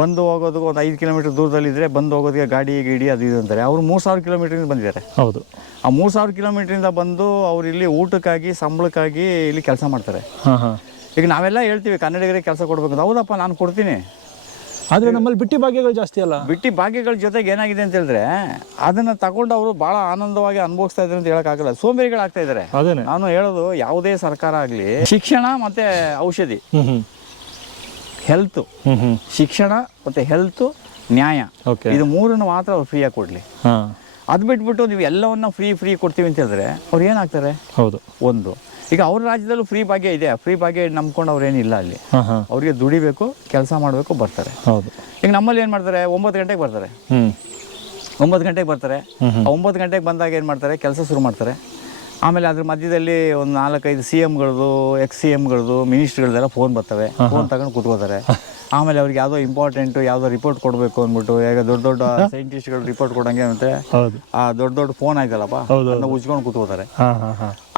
ಬಂದು ಹೋಗೋದು ಒಂದು 5 ಕಿಲೋಮೀಟರ್ ದೂರದಲ್ಲಿದ್ದರೆ ಬಂದು ಹೋಗೋದಕ್ಕೆ ಗಾಡಿ ಗೀಡಿ ಅದು ಇದು ಅಂತಾರೆ. ಅವರು 3000 ಕಿಲೋಮೀಟ್ರಿಂದ ಬಂದಿದ್ದಾರೆ. ಹೌದು. ಆ 3000 ಕಿಲೋಮೀಟ್ರಿಂದ ಬಂದು ಅವ್ರು ಇಲ್ಲಿ ಊಟಕ್ಕಾಗಿ ಸಂಬಳಕ್ಕಾಗಿ ಇಲ್ಲಿ ಕೆಲಸ ಮಾಡ್ತಾರೆ. ಈಗ ನಾವೆಲ್ಲ ಹೇಳ್ತೀವಿ ಕನ್ನಡಿಗರಿಗೆ ಕೆಲಸ ಕೊಡಬೇಕು. ಹೌದಪ್ಪ, ನಾನು ಕೊಡ್ತೀನಿ. ಆದರೆ ನಮ್ಮಲ್ಲಿ ಬಿಟ್ಟಿ ಭಾಗ್ಯಗಳು ಜಾಸ್ತಿ ಅಲ್ಲ. ಬಿಟ್ಟಿ ಭಾಗ್ಯಗಳ ಜೊತೆಗೆ ಏನಾಗಿದೆ ಅಂತ ಹೇಳಿದ್ರೆ ಅದನ್ನು ತಗೊಂಡು ಅವರು ಭಾಳ ಆನಂದವಾಗಿ ಅನುಭವಿಸ್ತಾ ಇದ್ದಾರೆ ಅಂತ ಹೇಳೋಕ್ಕಾಗಲ್ಲ. ಸೋಂಬೇರಿಗಳಾಗ್ತಾ ಇದ್ದಾರೆ. ನಾನು ಹೇಳೋದು, ಯಾವುದೇ ಸರ್ಕಾರ ಆಗಲಿ ಶಿಕ್ಷಣ ಮತ್ತು ಔಷಧಿ, ಹೆಲ್ತ್, ಶಿಕ್ಷಣ ಮತ್ತು ಹೆಲ್ತ್, ನ್ಯಾಯ, ಇದು ಮೂರನ್ನು ಮಾತ್ರ ಅವ್ರು ಫ್ರೀಯಾಗಿ ಕೊಡಲಿ. ಅದು ಬಿಟ್ಬಿಟ್ಟು ನೀವು ಎಲ್ಲವನ್ನ ಫ್ರೀ ಕೊಡ್ತೀವಿ ಅಂತ ಹೇಳಿದ್ರೆ ಅವ್ರು ಏನಾಗ್ತಾರೆ? ಹೌದು. ಒಂದು ಈಗ ಅವ್ರ ರಾಜ್ಯದಲ್ಲೂ ಫ್ರೀ ಭಾಗ್ಯ ಇದೆ. ಫ್ರೀ ಭಾಗ್ಯ ನಂಬ್ಕೊಂಡು ಅವ್ರೇನಿಲ್ಲ ಅಲ್ಲಿ. ಅವ್ರಿಗೆ ದುಡಿಬೇಕು, ಕೆಲಸ ಮಾಡಬೇಕು, ಬರ್ತಾರೆ. ಹೌದು. ಈಗ ನಮ್ಮಲ್ಲಿ ಏನು ಮಾಡ್ತಾರೆ? 9 ಗಂಟೆಗೆ ಬರ್ತಾರೆ. 9 ಗಂಟೆಗೆ ಬರ್ತಾರೆ. 9 ಗಂಟೆಗೆ ಬಂದಾಗ ಏನು ಮಾಡ್ತಾರೆ? ಕೆಲಸ ಶುರು ಮಾಡ್ತಾರೆ. ಆಮೇಲೆ ಅದ್ರ ಮಧ್ಯದಲ್ಲಿ ಒಂದು 4-5 CMಗಳದು, ex-CMಗಳದು, ಮಿನಿಸ್ಟ್ರಿಗಳದೆಲ್ಲ ಫೋನ್ ಬರ್ತವೆ. ಫೋನ್ ತಗೊಂಡು ಕೂತ್ಕೋತಾರೆ. ಆಮೇಲೆ ಅವ್ರಿಗೆ ಯಾವುದೋ ಇಂಪಾರ್ಟೆಂಟು ಯಾವುದೋ ರಿಪೋರ್ಟ್ ಕೊಡಬೇಕು ಅಂದ್ಬಿಟ್ಟು, ಈಗ ದೊಡ್ಡ ಸೈಂಟಿಸ್ಟ್ಗಳು ರಿಪೋರ್ಟ್ ಕೊಡಂಗೆ ಅಂತೆ ಆ ದೊಡ್ಡ ಫೋನ್ ಆಯ್ತಲ್ಲಪ್ಪ, ಅದನ್ನ ಉಜ್ಕೊಂಡು ಕೂತ್ಕೋತಾರೆ.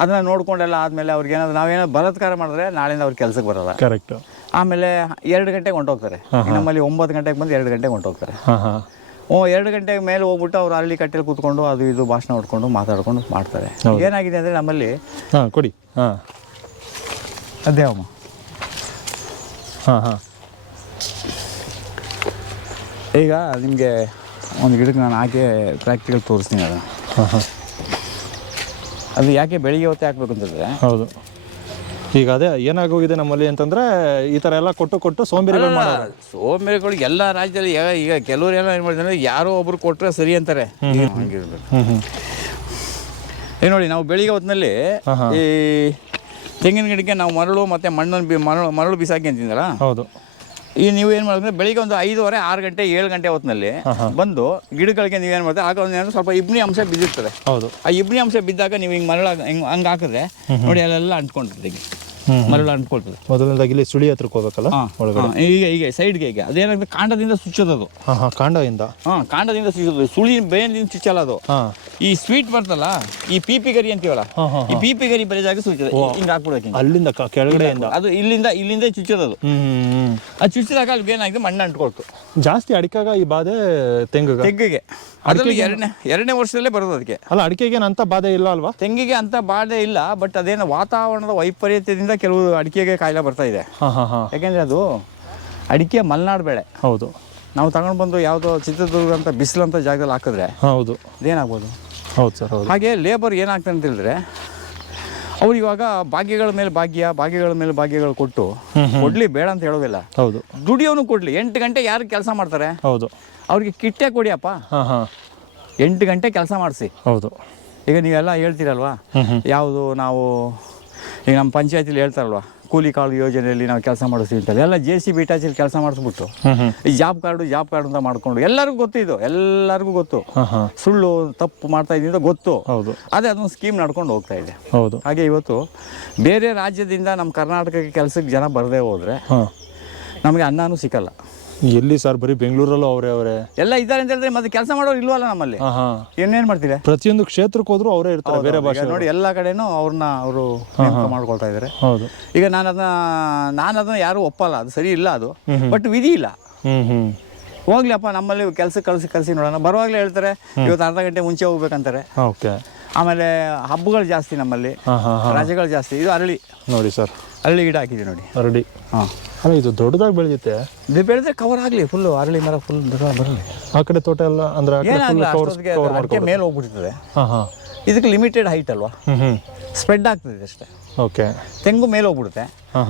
ಅದನ್ನ ನೋಡ್ಕೊಂಡೆಲ್ಲ ಆದಮೇಲೆ ಅವ್ರಿಗೆ ಏನಾದ್ರು ನಾವೇನಾದ್ರು ಬಲಾತ್ಕಾರ ಮಾಡಿದ್ರೆ ನಾಳೆಯಿಂದ ಅವ್ರ ಕೆಲಸಕ್ಕೆ ಬರೋಲ್ಲ. ಕರೆಕ್ಟ್. ಆಮೇಲೆ 2 ಗಂಟೆಗೆ ಹೊಂಟೋಗ್ತಾರೆ. ನಮ್ಮಲ್ಲಿ 9 ಗಂಟೆಗೆ ಬಂದು 2 ಗಂಟೆಗೆ ಹೊಂಟೋಗ್ತಾರೆ. 2 ಗಂಟೆಗೆ ಮೇಲೆ ಹೋಗ್ಬಿಟ್ಟು ಅವ್ರು ಅರಳಿ ಕಟ್ಟೆಲಿ ಕೂತ್ಕೊಂಡು ಅದು ಇದು ಭಾಷಣ ಹೊಡ್ಕೊಂಡು ಮಾತಾಡ್ಕೊಂಡು ಮಾಡ್ತಾರೆ. ಏನಾಗಿದೆ ಅಂದರೆ ನಮ್ಮಲ್ಲಿ ಕೊಡಿ ಅದೇ ಅಮ್ಮ ಈಗ ನಿಮಗೆ ಒಂದು ಗಿಡಕ್ಕೆ ನಾನು ಹಾಕಿ ಪ್ರಾಕ್ಟಿಕಲ್ ತೋರಿಸ್ತೀನಿ. ಅದು ಯಾಕೆ ಬೆಳಿಗ್ಗೆ ಹೊತ್ತೇ ಹಾಕ್ಬೇಕು ಅಂತಂದರೆ, ಹೌದು, ಈಗ ಅದೇ ಏನಾಗೋಗಿದೆ ನಮ್ಮಲ್ಲಿ ಅಂತಂದರೆ ಈ ಥರ ಎಲ್ಲ ಕೊಟ್ಟು ಸೋಂಬೇರಿಗಳು ಎಲ್ಲ ರಾಜ್ಯದಲ್ಲಿ. ಈಗ ಕೆಲವರು ಎಲ್ಲ ಏನು ಮಾಡಿದ್ರೆ ಯಾರೋ ಒಬ್ರು ಕೊಟ್ಟರೆ ಸರಿ ಅಂತಾರೆ. ಹಂಗಿರ್ಬೇಕು. ಈಗ ನೋಡಿ, ನಾವು ಬೆಳಿಗ್ಗೆ ಹೊತ್ತಿನಲ್ಲಿ ಈ ತೆಂಗಿನ ಗಿಡಕ್ಕೆ ನಾವು ಮರಳು ಮತ್ತು ಮರಳು ಬಿಸಾಕಿ ಅಂತಿದ್ದಲ್ಲ. ಹೌದು. ಈಗ ನೀವು ಏನು ಮಾಡಿದ್ರೆ ಬೆಳಿಗ್ಗೆ ಒಂದು 5:30, 6 ಗಂಟೆ, 7 ಗಂಟೆ ಹೊತ್ತಿನಲ್ಲಿ ಬಂದು ಗಿಡಗಳಿಗೆ ನೀವೇನು ಮಾಡ್ತಾರೆ, ಆಗ ಒಂದು ಸ್ವಲ್ಪ ಇಬ್ನಿ ಅಂಶ ಬಿದ್ದಿರ್ತದೆ. ಹೌದು. ಆ ಇಬ್ನಿ ಅಂಶ ಬಿದ್ದಾಗ ನೀವು ಹಿಂಗೆ ಮರಳು ಹಂಗೆ ಹಾಕಿದ್ರೆ ನೋಡಿ ಅಲ್ಲೆಲ್ಲ ಅಂಟ್ಕೊಂಡಿರ್ತದೆ. ಮರಳು ಅಂಟ್ಕೊಳ್ತದೆ. ಮೊದಲನೇದಾಗಿ ಇಲ್ಲಿ ಸುಳಿ ಹತ್ರಕ್ಕೆ ಹೋಗ್ಬೇಕಲ್ಲ ಒಳಗಡೆ. ಈಗ ಸೈಡ್ಗೆ ಈಗ ಅದೇನಾಗ್ತದೆ, ಕಾಂಡದಿಂದ ಚುಚ್ಚೋದು. ಕಾಂಡದಿಂದ ಕಾಂಡದಿಂದ ಚುಚ್ಚೋದು. ಸುಳಿ ಬೇನಿಂದ ಚುಚ್ಚಲ್ಲ ಅದು. ಈ ಸ್ವೀಟ್ ಬರ್ತಲ್ಲ, ಈ ಪೀಪಿ ಗರಿ ಅಂತೀವಲ್ಲ, ಈ ಪೀಪಿ ಗರಿ ಬರೆದಾಗ ಚುಚ್ಚೋದು. ಹಿಂಗೆ ಹಾಕ್ಬಿಡೋಕೆ ಅಲ್ಲಿಂದ ಕೆಳಗಡೆಯಿಂದ ಅದು ಇಲ್ಲಿಂದ ಚುಚ್ಚೋದು. ಅದು ಅದು ಚುಚ್ಚಿದಾಗ ಅಲ್ಲಿ ಏನಾಗಿದೆ, ಮಣ್ಣು ಅಂಟ್ಕೊಳ್ತು. ಜಾಸ್ತಿ ಅಡಿಕಾಗ ಈ ಬಾಧೆ ತೆಂಗಿಗೆ ಅದರಲ್ಲಿ ಎರಡನೇ ವರ್ಷದಲ್ಲೇ ಬರೋದು. ಅದಕ್ಕೆ ಅಲ್ಲ, ಅಡಿಕೆಗೆ ಅಂತ ಬಾಧೆ ಇಲ್ಲ ಅಲ್ವಾ? ತೆಂಗಿಗೆ ಅಂತ ಬಾಧೆ ಇಲ್ಲ. ಬಟ್ ಅದೇನು ವಾತಾವರಣದ ವೈಪರೀತ್ಯದಿಂದ ಕೆಲವು ಅಡಿಕೆಗೆ ಕಾಯಿಲೆ ಬರ್ತಾ ಇದೆ. ಯಾಕೆಂದರೆ ಅದು ಅಡಿಕೆ ಮಲೆನಾಡು ಬೆಳೆ. ಹೌದು. ನಾವು ತಗೊಂಡು ಬಂದು ಯಾವುದೋ ಚಿತ್ರದುರ್ಗ ಅಂತ ಬಿಸಿಲಂತ ಜಾಗದಲ್ಲಿ ಹಾಕಿದ್ರೆ ಹೌದು ಅದೇನಾಗ್ಬೋದು. ಹೌದು ಸರ್. ಹಾಗೆ ಲೇಬರ್ ಏನಾಗ್ತದೆ ಅಂತ ಹೇಳಿದ್ರೆ, ಅವ್ರು ಇವಾಗ ಭಾಗ್ಯಗಳ ಮೇಲೆ ಭಾಗ್ಯಗಳು ಕೊಟ್ಟು ಕೊಡ್ಲಿ, ಬೇಡ ಅಂತ ಹೇಳೋದಿಲ್ಲ. ಹೌದು. ದುಡಿಯೋನು ಕೊಡ್ಲಿ. 8 ಗಂಟೆ ಯಾರು ಕೆಲಸ ಮಾಡ್ತಾರೆ? ಹೌದು. ಅವ್ರಿಗೆ ಕಿಟ್ಟೆ ಕೊಡಿಯಪ್ಪ. 8 ಗಂಟೆ ಕೆಲಸ ಮಾಡಿಸಿ. ಹೌದು. ಈಗ ನೀವೆಲ್ಲ ಹೇಳ್ತೀರಲ್ವಾ, ಯಾವುದು ನಾವು ಈಗ ನಮ್ಮ ಪಂಚಾಯತಿಲಿ ಹೇಳ್ತಾರಲ್ವಾ, ಕೂಲಿ ಕಾಳು ಯೋಜನೆಯಲ್ಲಿ ನಾವು ಕೆಲಸ ಮಾಡಿಸ್ತೀವಿ ಅಂತ. ಎಲ್ಲ JCB ಇಟಾಚಿಲಿ ಕೆಲಸ ಮಾಡಿಸ್ಬಿಟ್ಟು ಈ ಜಾಬ್ ಕಾರ್ಡು ಅಂತ ಮಾಡ್ಕೊಂಡು ಎಲ್ಲರಿಗೂ ಗೊತ್ತು. ಇದು ಎಲ್ಲರಿಗೂ ಗೊತ್ತು. ಸುಳ್ಳು ತಪ್ಪು ಮಾಡ್ತಾ ಇದ್ದಿಂದ ಗೊತ್ತು. ಹೌದು. ಅದೇ ಅದೊಂದು ಸ್ಕೀಮ್ ನಡ್ಕೊಂಡು ಹೋಗ್ತಾ ಇದೆ. ಹೌದು. ಹಾಗೆ ಇವತ್ತು ಬೇರೆ ರಾಜ್ಯದಿಂದ ನಮ್ಮ ಕರ್ನಾಟಕಕ್ಕೆ ಕೆಲಸಕ್ಕೆ ಜನ ಬರದೇ ಹೋದರೆ ನಮಗೆ ಅನ್ನನೂ ಸಿಕ್ಕಲ್ಲ. ಎಲ್ಲಿ ಸರ್, ಬರೀ ಬೆಂಗಳೂರಲ್ಲೂ ಅವರೇ ಎಲ್ಲ ಇದ್ದಾರೆ ಅಂತ ಹೇಳಿದ್ರೆ ಮತ್ತೆ ಕೆಲಸ ಮಾಡೋರು ಇಲ್ವಲ್ಲ ನಮ್ಮಲ್ಲಿ. ಏನೇನು ಮಾಡ್ತೀರಾ? ಪ್ರತಿಯೊಂದು ಕ್ಷೇತ್ರಕ್ಕೆ ಹೋದ್ರು ಅವರೇ ಇರ್ತಾರೆ. ಬೇರೆ ಭಾಷೆ ನೋಡಿ, ಎಲ್ಲ ಕಡೆನೂ ಅವರು ಮಾಡ್ಕೊಳ್ತಾ ಇದ್ದಾರೆ. ಹೌದು. ಈಗ ನಾನು ಅದನ್ನ ಯಾರು ಒಪ್ಪಲ್ಲ. ಅದು ಸರಿ ಇಲ್ಲ. ಅದು ಬಟ್ ವಿಧಿ ಇಲ್ಲ. ಹೋಗ್ಲಿಪ್ಪ, ನಮ್ಮಲ್ಲಿ ಕೆಲಸಕ್ಕೆ ಕಳಿಸಿ ನೋಡೋಣ. ಬರುವಾಗಲೇ ಹೇಳ್ತಾರೆ ಇವತ್ತು ಅರ್ಧ ಗಂಟೆ ಮುಂಚೆ ಹೋಗ್ಬೇಕಂತಾರೆ. ಓಕೆ. ಆಮೇಲೆ ಹಬ್ಬಗಳು ಜಾಸ್ತಿ ನಮ್ಮಲ್ಲಿ, ರಜೆಗಳು ಜಾಸ್ತಿ. ಇದು ಅರಳಿ ನೋಡಿ ಸರ್, ಅರಳಿ ಗಿಡ ಹಾಕಿದ್ದೀವಿ ನೋಡಿ. ಅರಳಿ. ಅಲ್ಲ, ಇದು ದೊಡ್ಡದಾಗಿ ಬೆಳೆಯುತ್ತೆ. ಬೆಳೆದ್ರೆ ಕವರ್ ಆಗಲಿ, ಫುಲ್ಲು ಅರಳಿ ಮರ ಫುಲ್ ಬರಲಿ. ಆ ಕಡೆ ತೋಟ ಎಲ್ಲ ಅಂದ್ರೆ ಅಡಿಕೆ ಮೇಲೆ ಹೋಗ್ಬಿಡ್ತದೆ. ಇದಕ್ಕೆ ಲಿಮಿಟೆಡ್ ಹೈಟ್ ಅಲ್ವಾ, ಸ್ಪ್ರೆಡ್ ಆಗ್ತದೆ ಅಷ್ಟೇ. ಓಕೆ. ತೆಂಗು ಮೇಲೆ ಹೋಗ್ಬಿಡುತ್ತೆ,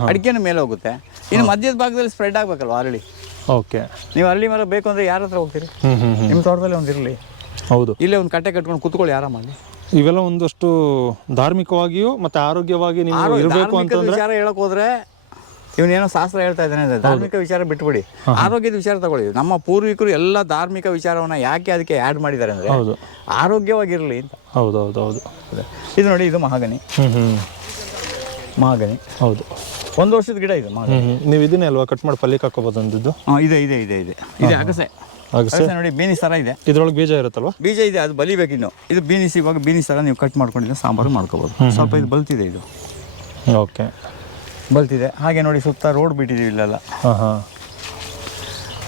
ಅಡಿಕೆನೂ ಮೇಲೆ ಹೋಗುತ್ತೆ. ಇನ್ನು ಮಧ್ಯದ ಭಾಗದಲ್ಲಿ ಸ್ಪ್ರೆಡ್ ಆಗಬೇಕಲ್ವ ಅರಳಿ. ಓಕೆ. ನೀವು ಅರಳಿ ಮರ ಬೇಕು ಅಂದರೆ ಯಾರ ಹತ್ರ ಹೋಗ್ತೀರಿ? ನಿಮ್ಮ ತೋಟದಲ್ಲಿ ಒಂದು ಇರಲಿ. ಹೌದು. ಇಲ್ಲೇ ಒಂದು ಕಟ್ಟೆ ಕಟ್ಕೊಂಡು ಕೂತ್ಕೊಳ್ಳಿ ಆರಾಮಾಗಿ. ಇವೆಲ್ಲ ಒಂದಷ್ಟು ಧಾರ್ಮಿಕವಾಗಿಯೂ ಮತ್ತೆ ಆರೋಗ್ಯವಾಗಿ ನೀವು ಇರಬೇಕು ಅಂತಂದ್ರೆ ವಿಚಾರ ಹೇಳಕ್ ಹೋದ್ರೆ ಇವನೇನೋ ಶಾಸ್ತ್ರ ಹೇಳ್ತಾ ಇದ್ದಾನೆ ಅಂದ್ರೆ ಧಾರ್ಮಿಕ ವಿಚಾರ ಬಿಟ್ಬಿಡಿ, ಆರೋಗ್ಯದ ವಿಚಾರ ತಗೊಳ್ಳಿ. ನಮ್ಮ ಪೂರ್ವಿಕರು ಎಲ್ಲ ಧಾರ್ಮಿಕ ವಿಚಾರವನ್ನ ಯಾಕೆ ಅದಕ್ಕೆ ಆ್ಯಡ್ ಮಾಡಿದ್ದಾರೆ ಅಂದರೆ ಹೌದು, ಆರೋಗ್ಯವಾಗಿರಲಿ ಅಂತ. ಹೌದು ಹೌದು ಹೌದು. ಇದು ನೋಡಿ, ಇದು ಮಹಾಗನಿ. ಮಹಾಗನಿ ಹೌದು, 1 ವರ್ಷದ ಗಿಡ ಇದು ಮಹಾಗನಿ. ನೀವು ಇದನ್ನೇ ಅಲ್ವಾ ಕಟ್ ಮಾಡಿ ಪಲ್ಯಕ್ಕೆ ಹಾಕೋಬೋದು ಅಂದಿದ್ದು? ಇದೆ ಇದೆ ಇದೆ ಇದೆ ಇದೆ ಅಗಸೆ. ಅಗಸೆ ನೋಡಿ, ಬೀನಿಸ್ ಥರ ಇದೆ. ಇದ್ರೊಳಗೆ ಬೀಜ ಇರುತ್ತಲ್ವಾ? ಬೀಜ ಇದೆ, ಅದು ಬಲಿಬೇಕಿನ್ನು. ಇದು ಬೀನಿಸ್, ಇವಾಗ ಬೀನಿಸ್ ಥರ ನೀವು ಕಟ್ ಮಾಡ್ಕೊಂಡಿದ್ರೆ ಸಾಂಬಾರು ಮಾಡ್ಕೋಬೋದು. ಸ್ವಲ್ಪ ಇದು ಬಲ್ತಿದೆ, ಇದು ಓಕೆ ಬಲ್ತಿದೆ. ಹಾಗೆ ನೋಡಿ, ಸುತ್ತ ರೋಡ್ ಬಿಟ್ಟಿದ್ದೀವಿ ಇಲ್ಲೆಲ್ಲ. ಹಾಂ,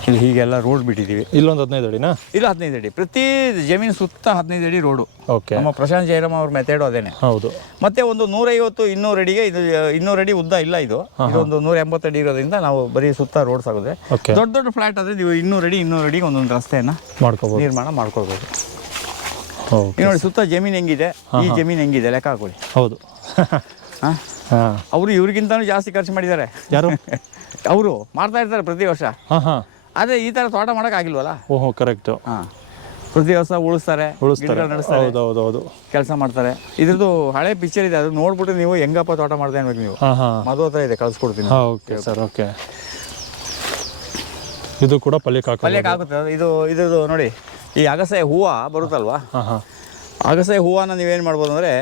ಇಲ್ಲಿ ಹೀಗೆಲ್ಲ ರೋಡ್ ಬಿಟ್ಟಿದ್ದೀವಿ. ಇಲ್ಲೊಂದು 15 ಅಡಿನಾ? ಇಲ್ಲ 15 ಅಡಿ, ಪ್ರತಿ ಜಮೀನು ಸುತ್ತ 15 ಅಡಿ ರೋಡು. ಓಕೆ, ನಮ್ಮ ಪ್ರಶಾಂತ್ ಜಯರಾಮ್ ಅವ್ರ ಮೆಥಡು ಅದೇನೆ. ಹೌದು. ಮತ್ತೆ ಒಂದು 150-200 ಅಡಿಗೆ ಇದು 200 ಅಡಿ ಉದ್ದ ಇಲ್ಲ, ಇದು ಒಂದು 180 ಅಡಿ ಇರೋದ್ರಿಂದ ನಾವು ಬರೀ ಸುತ್ತ ರೋಡ್ಸ್ ಆಗುತ್ತೆ. ದೊಡ್ಡ ದೊಡ್ಡ ಫ್ಲಾಟ್ ಆದರೆ ನೀವು 200 ಅಡಿಗೆ ಒಂದೊಂದು ರಸ್ತೆಯನ್ನು ಮಾಡ್ಕೋಬೋದು, ನಿರ್ಮಾಣ ಮಾಡ್ಕೊಳ್ಬೋದು. ಓಕೆ, ನೋಡಿ ಸುತ್ತ ಜಮೀನು ಹೆಂಗಿದೆ, ಈ ಜಮೀನು ಹೆಂಗಿದೆ ಲೆಕ್ಕ ಹಾಕೊಳ್ಳಿ. ಹೌದು. ಹಾಂ, ಅವರು ಇವ್ರಿಗಿಂತನೂ ಜಾಸ್ತಿ ಖರ್ಚು ಮಾಡಿದ್ದಾರೆ. ಯಾರು? ಅವರು ಮಾಡ್ತಾ ಇರ್ತಾರೆ ಪ್ರತಿ ವರ್ಷ. ಹಾಂ ಹಾಂ, ಆದರೆ ಈ ಥರ ತೋಟ ಮಾಡೋಕ್ಕಾಗಿಲ್ವಲ್ಲ. ಓಹೋ, ಕರೆಕ್ಟು. ಹಾಂ, ಪ್ರತಿ ವರ್ಷ ಉಳಿಸ್ತಾರೆ, ನಡೆಸ್ತಾರೆ, ಹೌದು ಹೌದು ಹೌದು, ಕೆಲಸ ಮಾಡ್ತಾರೆ. ಇದ್ರದ್ದು ಹಳೆ ಪಿಕ್ಚರ್ ಇದೆ, ಅದು ನೋಡ್ಬಿಟ್ಟು ನೀವು ಹೆಂಗಪ್ಪ ತೋಟ ಮಾಡ್ದೆ ಅನ್ಬೇಕು ನೀವು. ಹಾಂ ಹಾಂ, ಮದುವೆ ಹತ್ರ ಇದೆ, ಕಳಿಸ್ಕೊಡ್ತೀನಿ. Okay sir, okay. ಇದು ಕೂಡ ಪಲ್ಯಕ್ಕೆ ಆಗುತ್ತೆ. ಇದ್ರದ್ದು ನೋಡಿ, ಈ ಅಗಸೆ ಹೂವು ಬರುತ್ತಲ್ವಾ, ಹಾಂ ಹಾಂ, ಅಗಸೆ ಹೂವನ್ನ ನೀವೇನು ಮಾಡ್ಬೋದು ಅಂದರೆ,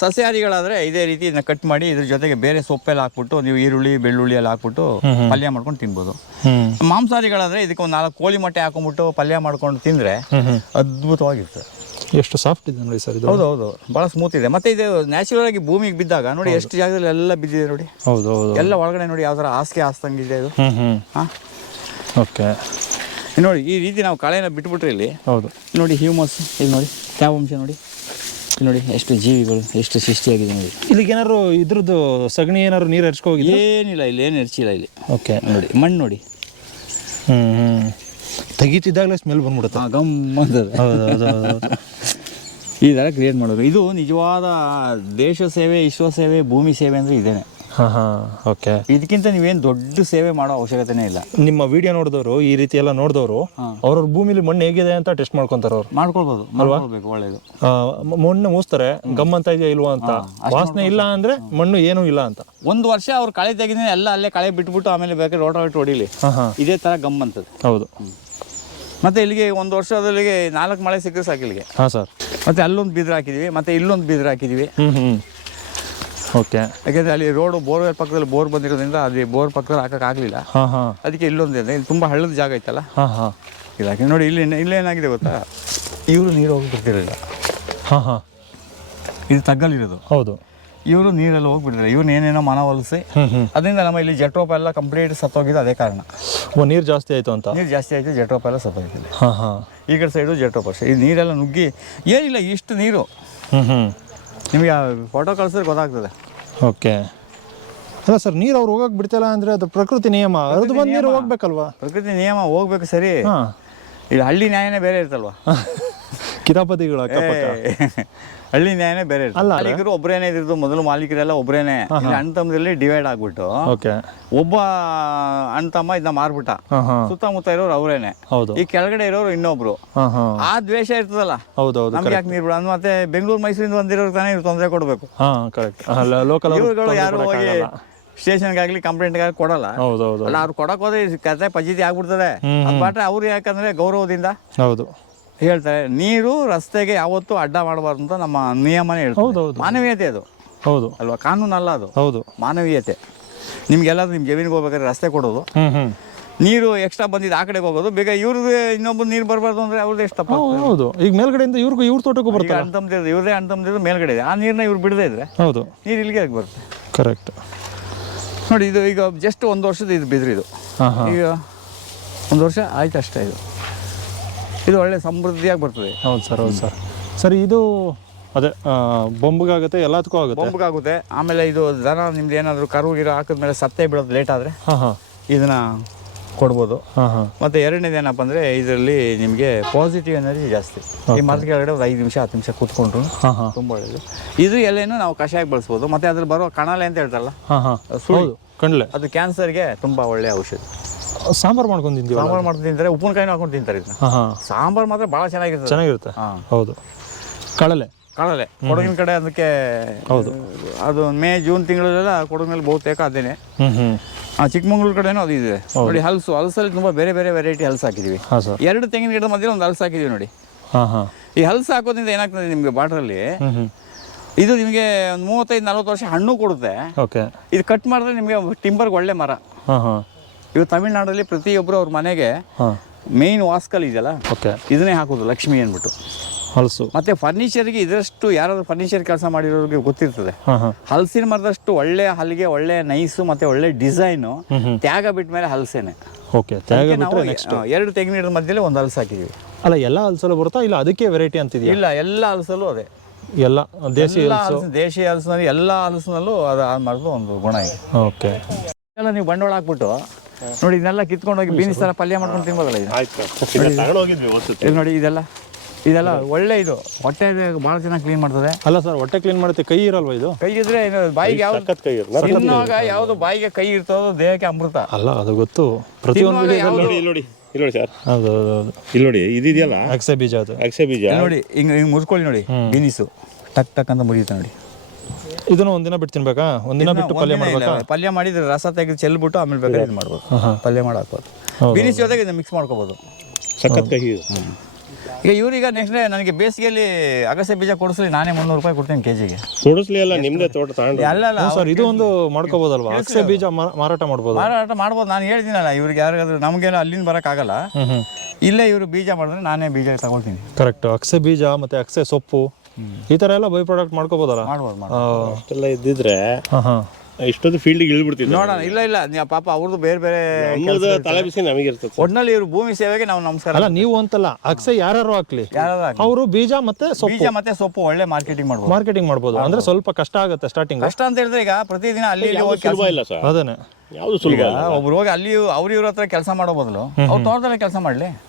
ಸಸ್ಯಾಹಾರಿಗಳಾದರೆ ಇದೇ ರೀತಿ ಇದನ್ನ ಕಟ್ ಮಾಡಿ ಇದ್ರ ಜೊತೆಗೆ ಬೇರೆ ಸೊಪ್ಪೆಲ್ಲ ಹಾಕ್ಬಿಟ್ಟು ನೀವು ಈರುಳ್ಳಿ ಬೆಳ್ಳುಳ್ಳಿ ಎಲ್ಲ ಹಾಕ್ಬಿಟ್ಟು ಪಲ್ಯ ಮಾಡ್ಕೊಂಡು ತಿನ್ಬೋದು. ಮಾಂಸಾಹಾರಿಗಳಾದರೆ ಇದಕ್ಕೆ ಒಂದು 4 ಕೋಳಿ ಮೊಟ್ಟೆ ಹಾಕೊಂಡ್ಬಿಟ್ಟು ಪಲ್ಯ ಮಾಡ್ಕೊಂಡು ತಿಂದರೆ ಅದ್ಭುತವಾಗಿರ್ತದೆ. ಎಷ್ಟು ಸಾಫ್ಟ್ ಇದೆ ನೋಡಿ ಸರ್ ಇದು. ಹೌದು ಹೌದು, ಭಾಳ ಸ್ಮೂತ್ ಇದೆ. ಮತ್ತೆ ಇದು ನ್ಯಾಚುರಲ್ ಆಗಿ ಭೂಮಿಗೆ ಬಿದ್ದಾಗ ನೋಡಿ ಎಷ್ಟು ಜಾಗದಲ್ಲಿ ಎಲ್ಲ ಬಿದ್ದಿದೆ ನೋಡಿ. ಹೌದು ಹೌದು, ಎಲ್ಲ ಒಳಗಡೆ ನೋಡಿ ಯಾವ ಥರ ಹಾಸಿಗೆ ಹಾಸ್ದಂಗಿದೆ ಇದು. ಹಾಂ, ಓಕೆ. ನೋಡಿ ಈ ರೀತಿ ನಾವು ಕಳೆನ ಬಿಟ್ಬಿಟ್ರೆ ಇಲ್ಲಿ ಹೌದು ನೋಡಿ, ಹ್ಯೂಮಸ್ ಇಲ್ಲಿ ನೋಡಿ, ತೇವಾಂಶ ನೋಡಿ, ಇಲ್ಲಿ ನೋಡಿ ಎಷ್ಟು ಜೀವಿಗಳು ಎಷ್ಟು ಸೃಷ್ಟಿಯಾಗಿದೆ ನೋಡಿ. ಇಲ್ಲಿಗೆ ಏನಾದ್ರು ಇದ್ರದ್ದು ಸಗಣಿ ಏನಾದ್ರು ನೀರು ಹರ್ಚ್ಕೋಗಿಲ್ಲ? ಏನಿಲ್ಲ, ಇಲ್ಲಿ ಏನು ಹೆರ್ಚಿಲ್ಲ ಇಲ್ಲಿ. ಓಕೆ, ನೋಡಿ ಮಣ್ಣು ನೋಡಿ, ತೆಗೀತಿದ್ದಾಗಲೇ ಸ್ಮೆಲ್ ಬಂದ್ಬಿಡುತ್ತೆ. ಗಮ್ಮಂತದೆ. ಹೌದು ಹೌದು ಹೌದು, ಈ ಥರ ಕ್ರಿಯೇಟ್ ಮಾಡೋದು. ಇದು ನಿಜವಾದ ದೇಶ ಸೇವೆ, ವಿಶ್ವ ಸೇವೆ, ಭೂಮಿ ಸೇವೆ ಅಂದರೆ ಇದೇನೆ. ಹಾಂ ಹಾಂ, ಓಕೆ. ಇದಕ್ಕಿಂತ ನೀವೇನು ದೊಡ್ಡ ಸೇವೆ ಮಾಡೋ ಅವಶ್ಯಕತೆನೇ ಇಲ್ಲ. ನಿಮ್ಮ ವಿಡಿಯೋ ನೋಡಿದವರು, ಈ ರೀತಿ ಎಲ್ಲ ನೋಡಿದವರು, ಅವ್ರವ್ರ ಭೂಮಿಲಿ ಮಣ್ಣು ಹೇಗಿದೆ ಅಂತ ಟೆಸ್ಟ್ ಮಾಡ್ಕೊಂತಾರೆ. ಅವ್ರು ಮಾಡ್ಕೊಳ್ಬೋದು, ಮಾಡ್ಕೊಳ್ಬೇಕು, ಒಳ್ಳೇದು. ಮಣ್ಣು ಮೂಸ್ತಾರೆ, ಗಮ್ಮಂತ ಇದೆಯಾ ಇಲ್ವಾ ಅಂತ. ವಾಸನೆ ಇಲ್ಲ ಅಂದ್ರೆ ಮಣ್ಣು ಏನೂ ಇಲ್ಲ ಅಂತ. 1 ವರ್ಷ ಅವ್ರು ಕಳೆ ತೆಗೆದ್ರೆ ಎಲ್ಲ ಅಲ್ಲೇ ಕಳೆ ಬಿಟ್ಬಿಟ್ಟು ಆಮೇಲೆ ಬೇಕಾದ್ರೆ ರೋಟ ಹೊಡಿಲಿ, ಇದೇ ಥರ ಗಮ್ಮಂತದೆ. ಹೌದು. ಮತ್ತೆ ಇಲ್ಲಿಗೆ 1 ವರ್ಷದಲ್ಲಿಗೆ 4 ಮಳೆ ಸಿಕ್ಕರೆ ಸಾಕು ಇಲ್ಲಿಗೆ. ಹಾಂ ಸರ್. ಮತ್ತೆ ಅಲ್ಲೊಂದು ಬಿದ್ರು ಹಾಕಿದ್ವಿ, ಮತ್ತೆ ಇಲ್ಲೊಂದು ಬಿದ್ರು ಹಾಕಿದ್ವಿ. ಓಕೆ, ಯಾಕೆಂದರೆ ಅಲ್ಲಿ ರೋಡು ಬೋರ್ವೆಲ್ ಪಕ್ಕದಲ್ಲಿ ಬೋರ್ ಬಂದಿರೋದ್ರಿಂದ ಅದು ಬೋರ್ ಪಕ್ಕದಲ್ಲಿ ಹಾಕೋಕ್ಕಾಗಲಿಲ್ಲ. ಹಾಂ ಹಾಂ, ಅದಕ್ಕೆ ಇಲ್ಲೊಂದು ಇದೆ, ಇಲ್ಲಿ ತುಂಬ ಹಳ್ಳದ ಜಾಗ ಐತಲ್ಲ. ಹಾಂ ಹಾಂ, ಇದಾಕಿ ನೋಡಿ, ಇಲ್ಲೇನಾಗಿದೆ ಗೊತ್ತಾ, ಇವರು ನೀರು ಹೋಗಿ ಬಿಡ್ತಿರಲಿಲ್ಲ. ಹಾಂ ಹಾಂ, ಇದು ತಗ್ಗಲ್ಲಿರೋದು. ಹೌದು. ಇವರು ನೀರೆಲ್ಲ ಹೋಗ್ಬಿಟ್ಟಿದ್ದಾರೆ, ಇವ್ರನ್ನ ಏನೇನೋ ಮನವೊಲಿಸಿ ಅದರಿಂದ ನಮ್ಮ ಇಲ್ಲಿ ಜಟ್ರೋಪ ಎಲ್ಲ ಕಂಪ್ಲೀಟ್ ಸತ್ತೋಗಿದೆ. ಅದೇ ಕಾರಣ, ನೀರು ಜಾಸ್ತಿ ಆಯಿತು ಅಂತ. ನೀರು ಜಾಸ್ತಿ ಆಯಿತು, ಜಟ್ರೋಪ ಎಲ್ಲ ಸತ್ತೋಗಿದೆ. ಹಾಂ ಹಾಂ, ಈ ಕಡೆ ಸೈಡು ಜಟ್ರೋಪ ಅಷ್ಟೇ. ಈ ನೀರೆಲ್ಲ ನುಗ್ಗಿ ಏನಿಲ್ಲ, ಇಷ್ಟು ನೀರು ನಿಮಗೆ ಫೋಟೋ ಕಳಿಸಿದ್ರೆ ಗೊತ್ತಾಗ್ತದೆ. ಓಕೆ. ಅಲ್ಲ ಸರ್, ನೀರು ಅವ್ರು ಹೋಗಕ್ಕೆ ಬಿಡ್ತಿಲ್ಲ ಅಂದರೆ ಅದು ಪ್ರಕೃತಿ ನಿಯಮ, ಅದು ಬಂದು ನೀರು ಹೋಗ್ಬೇಕಲ್ವಾ? ಪ್ರಕೃತಿ ನಿಯಮ ಹೋಗ್ಬೇಕು, ಸರಿ. ಇಲ್ಲಿ ಹಳ್ಳಿ ನ್ಯಾಯನೇ ಬೇರೆ ಇರ್ತಲ್ವಾ, ಕಿತಾಪತಿಗಳು ಅಕ್ಕಪಕ್ಕ. ಹಳ್ಳಿ ನ್ಯಾಯನೇ ಬೇರೆ ಇರ್ತಲ್ಲ. ಮಾಲೀಕರು ಒಬ್ಬರೇನೇ ಇದ್ರದ್ದು, ಮೊದಲು ಮಾಲೀಕರೆಲ್ಲ ಒಬ್ಬರೇನೆ. ಇಲ್ಲಿ ಅಣ್ಣ ತಮ್ಮದಲ್ಲಿ ಡಿವೈಡ್ ಆಗ್ಬಿಟ್ಟು ಒಬ್ಬ ಅಣ್ಣ ತಮ್ಮ ಇದನ್ನ ಮಾರ್ಬಿಟ್ಟ, ಸುತ್ತಮುತ್ತ ಇರೋರು ಅವರೇನೆ, ಈ ಕೆಳಗಡೆ ಇರೋರು ಇನ್ನೊಬ್ರು. ಆ ದ್ವೇಷ ಇರ್ತದಲ್ಲ, ನಮ್ಗೆ ಯಾಕೆ ನೀರು ಬಿಡ. ಮತ್ತೆ ಬೆಂಗಳೂರು ಮೈಸೂರಿಂದ ಬಂದಿರೋರು ತಾನೇ ಇವ್ರು ತೊಂದರೆ ಕೊಡಬೇಕು. ಇವ್ರುಗಳು ಯಾರು ಹೋಗಿ ಸ್ಟೇಷನ್ಗಾಗ್ಲಿ ಕಂಪ್ಲೇಂಟ್ಗಾಗಲಿ ಕೊಡಲ್ಲ. ಅಲ್ಲ, ಅವ್ರು ಕೊಡಕ್ ಹೋದ್ರೆ ಕತೆ ಪಜಿತಿ ಆಗ್ಬಿಡ್ತದೆ. ಅದು ಬಾಟ್ರೆ ಅವ್ರು ಯಾಕಂದ್ರೆ ಗೌರವದಿಂದ ಹೇಳ್ತಾರೆ, ನೀರು ರಸ್ತೆಗೆ ಯಾವತ್ತೂ ಅಡ್ಡ ಮಾಡಬಾರ್ದು ಅಂತ ನಮ್ಮ ನಿಯಮನೇ ಹೇಳ್ತಾರೆ. ಮಾನವೀಯತೆ ಅದು, ಹೌದು ಅಲ್ವಾ? ಕಾನೂನು ಅಲ್ಲ ಅದು, ಹೌದು ಮಾನವೀಯತೆ. ನಿಮ್ಗೆಲ್ಲಾದ್ರೂ ನಿಮ್ಮ ಜಮೀನಿಗೆ ಹೋಗ್ಬೇಕಾದ್ರೆ ರಸ್ತೆ ಕೊಡೋದು, ನೀರು ಎಕ್ಸ್ಟ್ರಾ ಬಂದಿದ್ದು ಆ ಕಡೆಗೆ ಹೋಗೋದು, ಬೇಗ ಇವ್ರಿಗೆ ಇನ್ನೊಬ್ಬರು ನೀರು ಬರಬಾರ್ದು ಅಂದ್ರೆ ಅವ್ರದ್ದು ಎಷ್ಟು ತಪ್ಪ. ಹೌದು, ಈಗ ಮೇಲ್ಗಡೆಯಿಂದ ಇವ್ರ ತೋಟಕ್ಕೂ ಬರುತ್ತೆ. ಅಣ್ಣ ತಮ್ಮದಿರೋದು ಇವ್ರದೇ, ಅಣ್ಣ ತಮ್ಮದಿರೋದು ಮೇಲ್ಗಡೆ ಇದೆ. ಆ ನೀರನ್ನ ಇವ್ರು ಬಿಡದೇ ಇದ್ರೆ ಹೌದು ನೀರು ಇಲ್ಲಿಗೆ ಬರುತ್ತೆ. ಕರೆಕ್ಟ್. ನೋಡಿ, ಇದು ಈಗ ಜಸ್ಟ್ 1 ವರ್ಷದ ಇದು ಬಿದ್ರಿ. ಇದು ಈಗ 1 ವರ್ಷ ಆಯ್ತು ಅಷ್ಟೇ. ಇದು ಒಳ್ಳೆ ಸಮೃದ್ಧಿಯಾಗಿ ಬರ್ತದೆ. ಹೌದು ಸರ್, ಹೌದು ಸರ್. ಸರಿ, ಇದು ಅದೇ ಬೊಂಬಗಾಗುತ್ತೆ, ಎಲ್ಲದಕ್ಕೂ ಆಗುತ್ತೆ. ಬೊಂಬಗಾಗುತ್ತೆ. ಆಮೇಲೆ ಇದು ದನ ನಿಮ್ದು ಏನಾದರೂ ಕರು ಗಿರು ಹಾಕಿದ್ಮೇಲೆ ಸತ್ತೇ ಬಿಡೋದು ಲೇಟ್ ಆದರೆ ಇದನ್ನ ಕೊಡ್ಬೋದು. ಮತ್ತು ಎರಡನೇದು ಏನಪ್ಪ ಅಂದರೆ ಇದರಲ್ಲಿ ನಿಮಗೆ ಪಾಸಿಟಿವ್ ಎನರ್ಜಿ ಜಾಸ್ತಿ. ಈ ಮರದ ಕೆಳಗಡೆ ಒಂದು 5 ನಿಮಿಷ 10 ನಿಮಿಷ ಕೂತ್ಕೊಂಡ್ರು ತುಂಬ ಒಳ್ಳೆಯದು. ಇದು ಎಲೆನೂ ನಾವು ಕಷಾಯಕ್ಕೆ ಬಳಸ್ಬೋದು. ಮತ್ತು ಅದ್ರ ಬರೋ ಕಣಲೆ ಅಂತ ಹೇಳ್ತಾರಲ್ಲ, ಸುಳ್ಳು ಕಣಲೆ, ಅದು ಕ್ಯಾನ್ಸರ್ಗೆ ತುಂಬ ಒಳ್ಳೆಯ ಔಷಧಿ. ಸಾಂಬಾರು ಮಾಡ್ಕೊಂಡು ತಿಂತೀವಿ. ಸಾಂಬಾರು ಮಾಡ್ಕೊಂಡು ತಿಂತಾರೆ, ಉಪ್ಪಿನಕಾಯಿನೂ ಹಾಕೊಂಡು ತಿಂತಾರೆ ಇದನ್ನ. ಸಾಂಬಾರು ಮಾತ್ರ ಭಾಳ ಚೆನ್ನಾಗಿರುತ್ತೆ. ಹೌದು. ಕಡಲೆ ಕಾಣಲೆ ಕೊಡಗಿನ ಕಡೆ ಅದಕ್ಕೆ ಅದು ಮೇ ಜೂನ್ ತಿಂಗಳಲ್ಲೆಲ್ಲ ಕೊಡಗಿನಲ್ಲಿ ಬಹುತೇಕ ಅದೇನೆ. ಚಿಕ್ಕಮಂಗ್ಳೂರು ಕಡೆನೂ ಅದು ಇದೆ ನೋಡಿ. ಹಲಸಲ್ಲಿ ತುಂಬ ಬೇರೆ ಬೇರೆ ವೆರೈಟಿ ಹಲಸು ಹಾಕಿದೀವಿ. 2 ತೆಂಗಿನ ಗಿಡದ ಮಧ್ಯೆ ಒಂದು ಹಲಸು ಹಾಕಿದೀವಿ ನೋಡಿ. ಈ ಹಲಸು ಹಾಕೋದ್ರಿಂದ ಏನಾಗ್ತದೆ ನಿಮಗೆ ಬಾರ್ಡ್ರಲ್ಲಿ, ಇದು ನಿಮಗೆ ಒಂದು 35-40 ವರ್ಷ ಹಣ್ಣು ಕೊಡುತ್ತೆ. ಇದು ಕಟ್ ಮಾಡಿದ್ರೆ ನಿಮಗೆ ಟಿಂಬರ್ಗೆ ಒಳ್ಳೆ ಮರ. ಇವು ತಮಿಳ್ನಾಡಲ್ಲಿ ಪ್ರತಿಯೊಬ್ಬರು ಅವ್ರ ಮನೆಗೆ ಮೇಯ್ನ್ ವಾಸ್ಕಲ್ ಇದೆಯಲ್ಲ, ಇದನ್ನೇ ಹಾಕೋದು ಲಕ್ಷ್ಮಿ ಅಂದ್ಬಿಟ್ಟು ಹಲಸು. ಮತ್ತೆ ಫರ್ನಿಚರ್ಗೆ ಇದರಷ್ಟು ಯಾರಾದ್ರೂ ಫರ್ನಿಚರ್ ಕೆಲಸ ಮಾಡಿರೋರಿಗೆ ಗೊತ್ತಿರ್ತದೆ. ಹಲಸಿನ ಮರದಷ್ಟು ಒಳ್ಳೆ ಹಲಿಗೆ, ಒಳ್ಳೆ ನೈಸು ಮತ್ತೆ ಒಳ್ಳೆ ಡಿಸೈನು ತ್ಯಾಗ ಬಿಟ್ಟ ಮೇಲೆ ಹಲಸೇನೆ. ನಾವು 2 ತೆಂಗಿನ ಗಿಡದ ಮಧ್ಯದಲ್ಲಿ ಒಂದು ಹಲಸು ಹಾಕಿದೀವಿ. ಅಲ್ಲ, ಎಲ್ಲ ಹಲಸಲ್ಲೂ ಬರುತ್ತಾ ಇಲ್ಲ ಅದಕ್ಕೆ ವೆರೈಟಿ ಅಂತಿದೆಯಾ? ಇಲ್ಲ, ಎಲ್ಲ ಹಲಸಲ್ಲೂ ಅದೇ. ಎಲ್ಲ ದೇಶಿ ಹಲಸಿನಲ್ಲಿ ಎಲ್ಲ ಹಲಸಿನಲ್ಲೂ ಅದು ಮರದ ಒಂದು ಗುಣ ಇದೆ. ಎಲ್ಲ ನೀವು ಬಂಡವಾಳ ಹಾಕ್ಬಿಟ್ಟು ನೋಡಿ ಇದನ್ನೆಲ್ಲ ಕಿತ್ಕೊಂಡೋಗಿ ಬೀನ್ಸ್ ಥರ ಪಲ್ಯ ಮಾಡ್ಕೊಂಡು ತಿನ್ಬೋದಲ್ಲ. ಇದು ನೋಡಿ, ಇದೆಲ್ಲ ಒಳ್ಳೆ, ಇದು ಹೊಟ್ಟೆ ಭಾಳ ಚೆನ್ನಾಗಿ ಕ್ಲೀನ್ ಮಾಡ್ತದೆ. ಅಲ್ಲ ಸರ್, ಹೊಟ್ಟೆ ಕ್ಲೀನ್ ಮಾಡುತ್ತೆ, ಕೈ ಇರಲ್ವಾ ಇದು? ಕೈ ಇದ್ರೆ ಬಾಯಿಗೆ ಯಾವ್ದು ಬಾಯಿಗೆ ಕೈ ಇರ್ತದೋ ದೇಹಕ್ಕೆ ಅಮೃತ. ಅಲ್ಲ, ಅದು ಗೊತ್ತು. ಪ್ರತಿಯೊಂದು ನೋಡಿ ಸರ್, ಇಲ್ಲಿ ನೋಡಿ, ಇದೆಯಲ್ಲ ಅಗಸೆ ಬೀಜ. ಅದು ಅಗಸೆ ಬೀಜ ನೋಡಿ, ಹಿಂಗೆ ಮುರ್ಕೊಳ್ಳಿ ನೋಡಿ, ಬೀನಿಸು ಟಕ್ ಟಕ್ ಅಂತ ಮುರಿಯುತ್ತೆ ನೋಡಿ. ಇದನ್ನು ಒಂದಿನ ಬಿಟ್ಟು ತಿನ್ಬೇಕಾ? ಒಂದಿನ ಬಿಟ್ಟು ಪಲ್ಯ ಮಾಡ್ಬೇಕಾ? ಪಲ್ಯ ಮಾಡಿದ್ರೆ ರಸ ತೆಗೆದು ಚೆಲ್ಬಿಟ್ಟು ಆಮೇಲೆ ಬೇಕಾದ್ರೆ ಇದು ಮಾಡ್ಬೋದು, ಪಲ್ಯ ಮಾಡಿ ಹಾಕ್ಬೋದು. ಬೀನಿಸ್ ಜೊತೆಗೆ ಇದನ್ನ ಮಿಕ್ಸ್ ಮಾಡ್ಕೋಬೋದು. ಸಖತ್ ಕಹಿ. ಈಗ ಇವ್ರೀಗ ನೆಕ್ಸ್ಟ್ ನನಗೆ ಬೇಸಿಗೆಯಲ್ಲಿ ಅಗಸೆ ಬೀಜ ಕೊಡಿಸ್ಲಿ, ನಾನೇ 300 ರೂಪಾಯಿ ಕೊಡ್ತೀನಿ ಕೆಜಿಗೆ. ಕೊಡಿಸ್ಲಿ ಅಲ್ಲ, ನಿಮ್ದೇ ತೋಟ ತಗೊಂಡು. ಅಲ್ಲ ಸರ್, ಇದು ಒಂದು ಮಾಡ್ಕೋಬೋದಲ್ವಾ? ಅಗಸೆ ಬೀಜ ಮಾರಾಟ ಮಾಡ್ಬೋದು. ನಾನು ಹೇಳ್ತೀನಲ್ಲ ಇವ್ರಿಗೆ, ಯಾರಿಗಾದ್ರೂ ನಮಗೇನೋ ಅಲ್ಲಿಂದ ಬರೋಕ್ಕಾಗಲ್ಲ, ಇಲ್ಲೇ ಇವರು ಬೀಜ ಮಾಡಿದ್ರೆ ನಾನೇ ಬೀಜ ತಗೊಳ್ತೀನಿ. ಕರೆಕ್ಟ್. ಅಗಸೆ ಬೀಜ ಮತ್ತೆ ಅಗಸೆ ಸೊಪ್ಪು ಈ ತರ ಎಲ್ಲ ಬೈ ಪ್ರಾಡಕ್ಟ್ ಮಾಡ್ಕೋಬೋದಲ್ಲ? ಅಷ್ಟೆಲ್ಲ ಇದ್ದಿದ್ರೆ ಇಷ್ಟೊಂದು ಫೀಲ್ಡ್ಗೆ ಇಳ್ಬಿಡ್ತಿದ್ದೆ. ನೋಡೋಣ. ಇಲ್ಲ ಪಾಪ ಅವ್ರದ್ದು ಬೇರೆ ಬೇರೆ ತಲೆ ಬಿಸಿ ನಮಗಿರ್ತದೆ. ಒಟ್ನಲ್ಲಿ ಇವ್ರು ಭೂಮಿ ಸೇವೆಗೆ ನಾವು ನಮಸ್ಕಾರ. ಅಲ್ಲ, ನೀವು ಅಂತಲ್ಲ, ಅಗಸೆ ಯಾರು ಹಾಕ್ಲಿ, ಅವರು ಬೀಜ ಮತ್ತೆ ಸೊಪ್ಪು ಒಳ್ಳೆ ಮಾರ್ಕೆಟಿಂಗ್ ಮಾಡ್ಬೋದು. ಅಂದ್ರೆ ಸ್ವಲ್ಪ ಕಷ್ಟ ಆಗುತ್ತೆ ಸ್ಟಾರ್ಟಿಂಗ್. ಕಷ್ಟ ಅಂತ ಹೇಳಿದ್ರೆ ಈಗ ಪ್ರತಿದಿನ ಅಲ್ಲಿ ಸುಲಭ ಇಲ್ಲ ಸರ್, ಅದೇನೆ ಯಾವುದು ಸುಲಭ. ಒಬ್ರು ಹೋಗಿ ಅಲ್ಲಿ ಇವ್ರ ಹತ್ರ ಕೆಲಸ ಮಾಡೋ ಬದಲು ಅವ್ರು ತೋಟದಲ್ಲೇ ಕೆಲಸ ಮಾಡ್ಲಿ.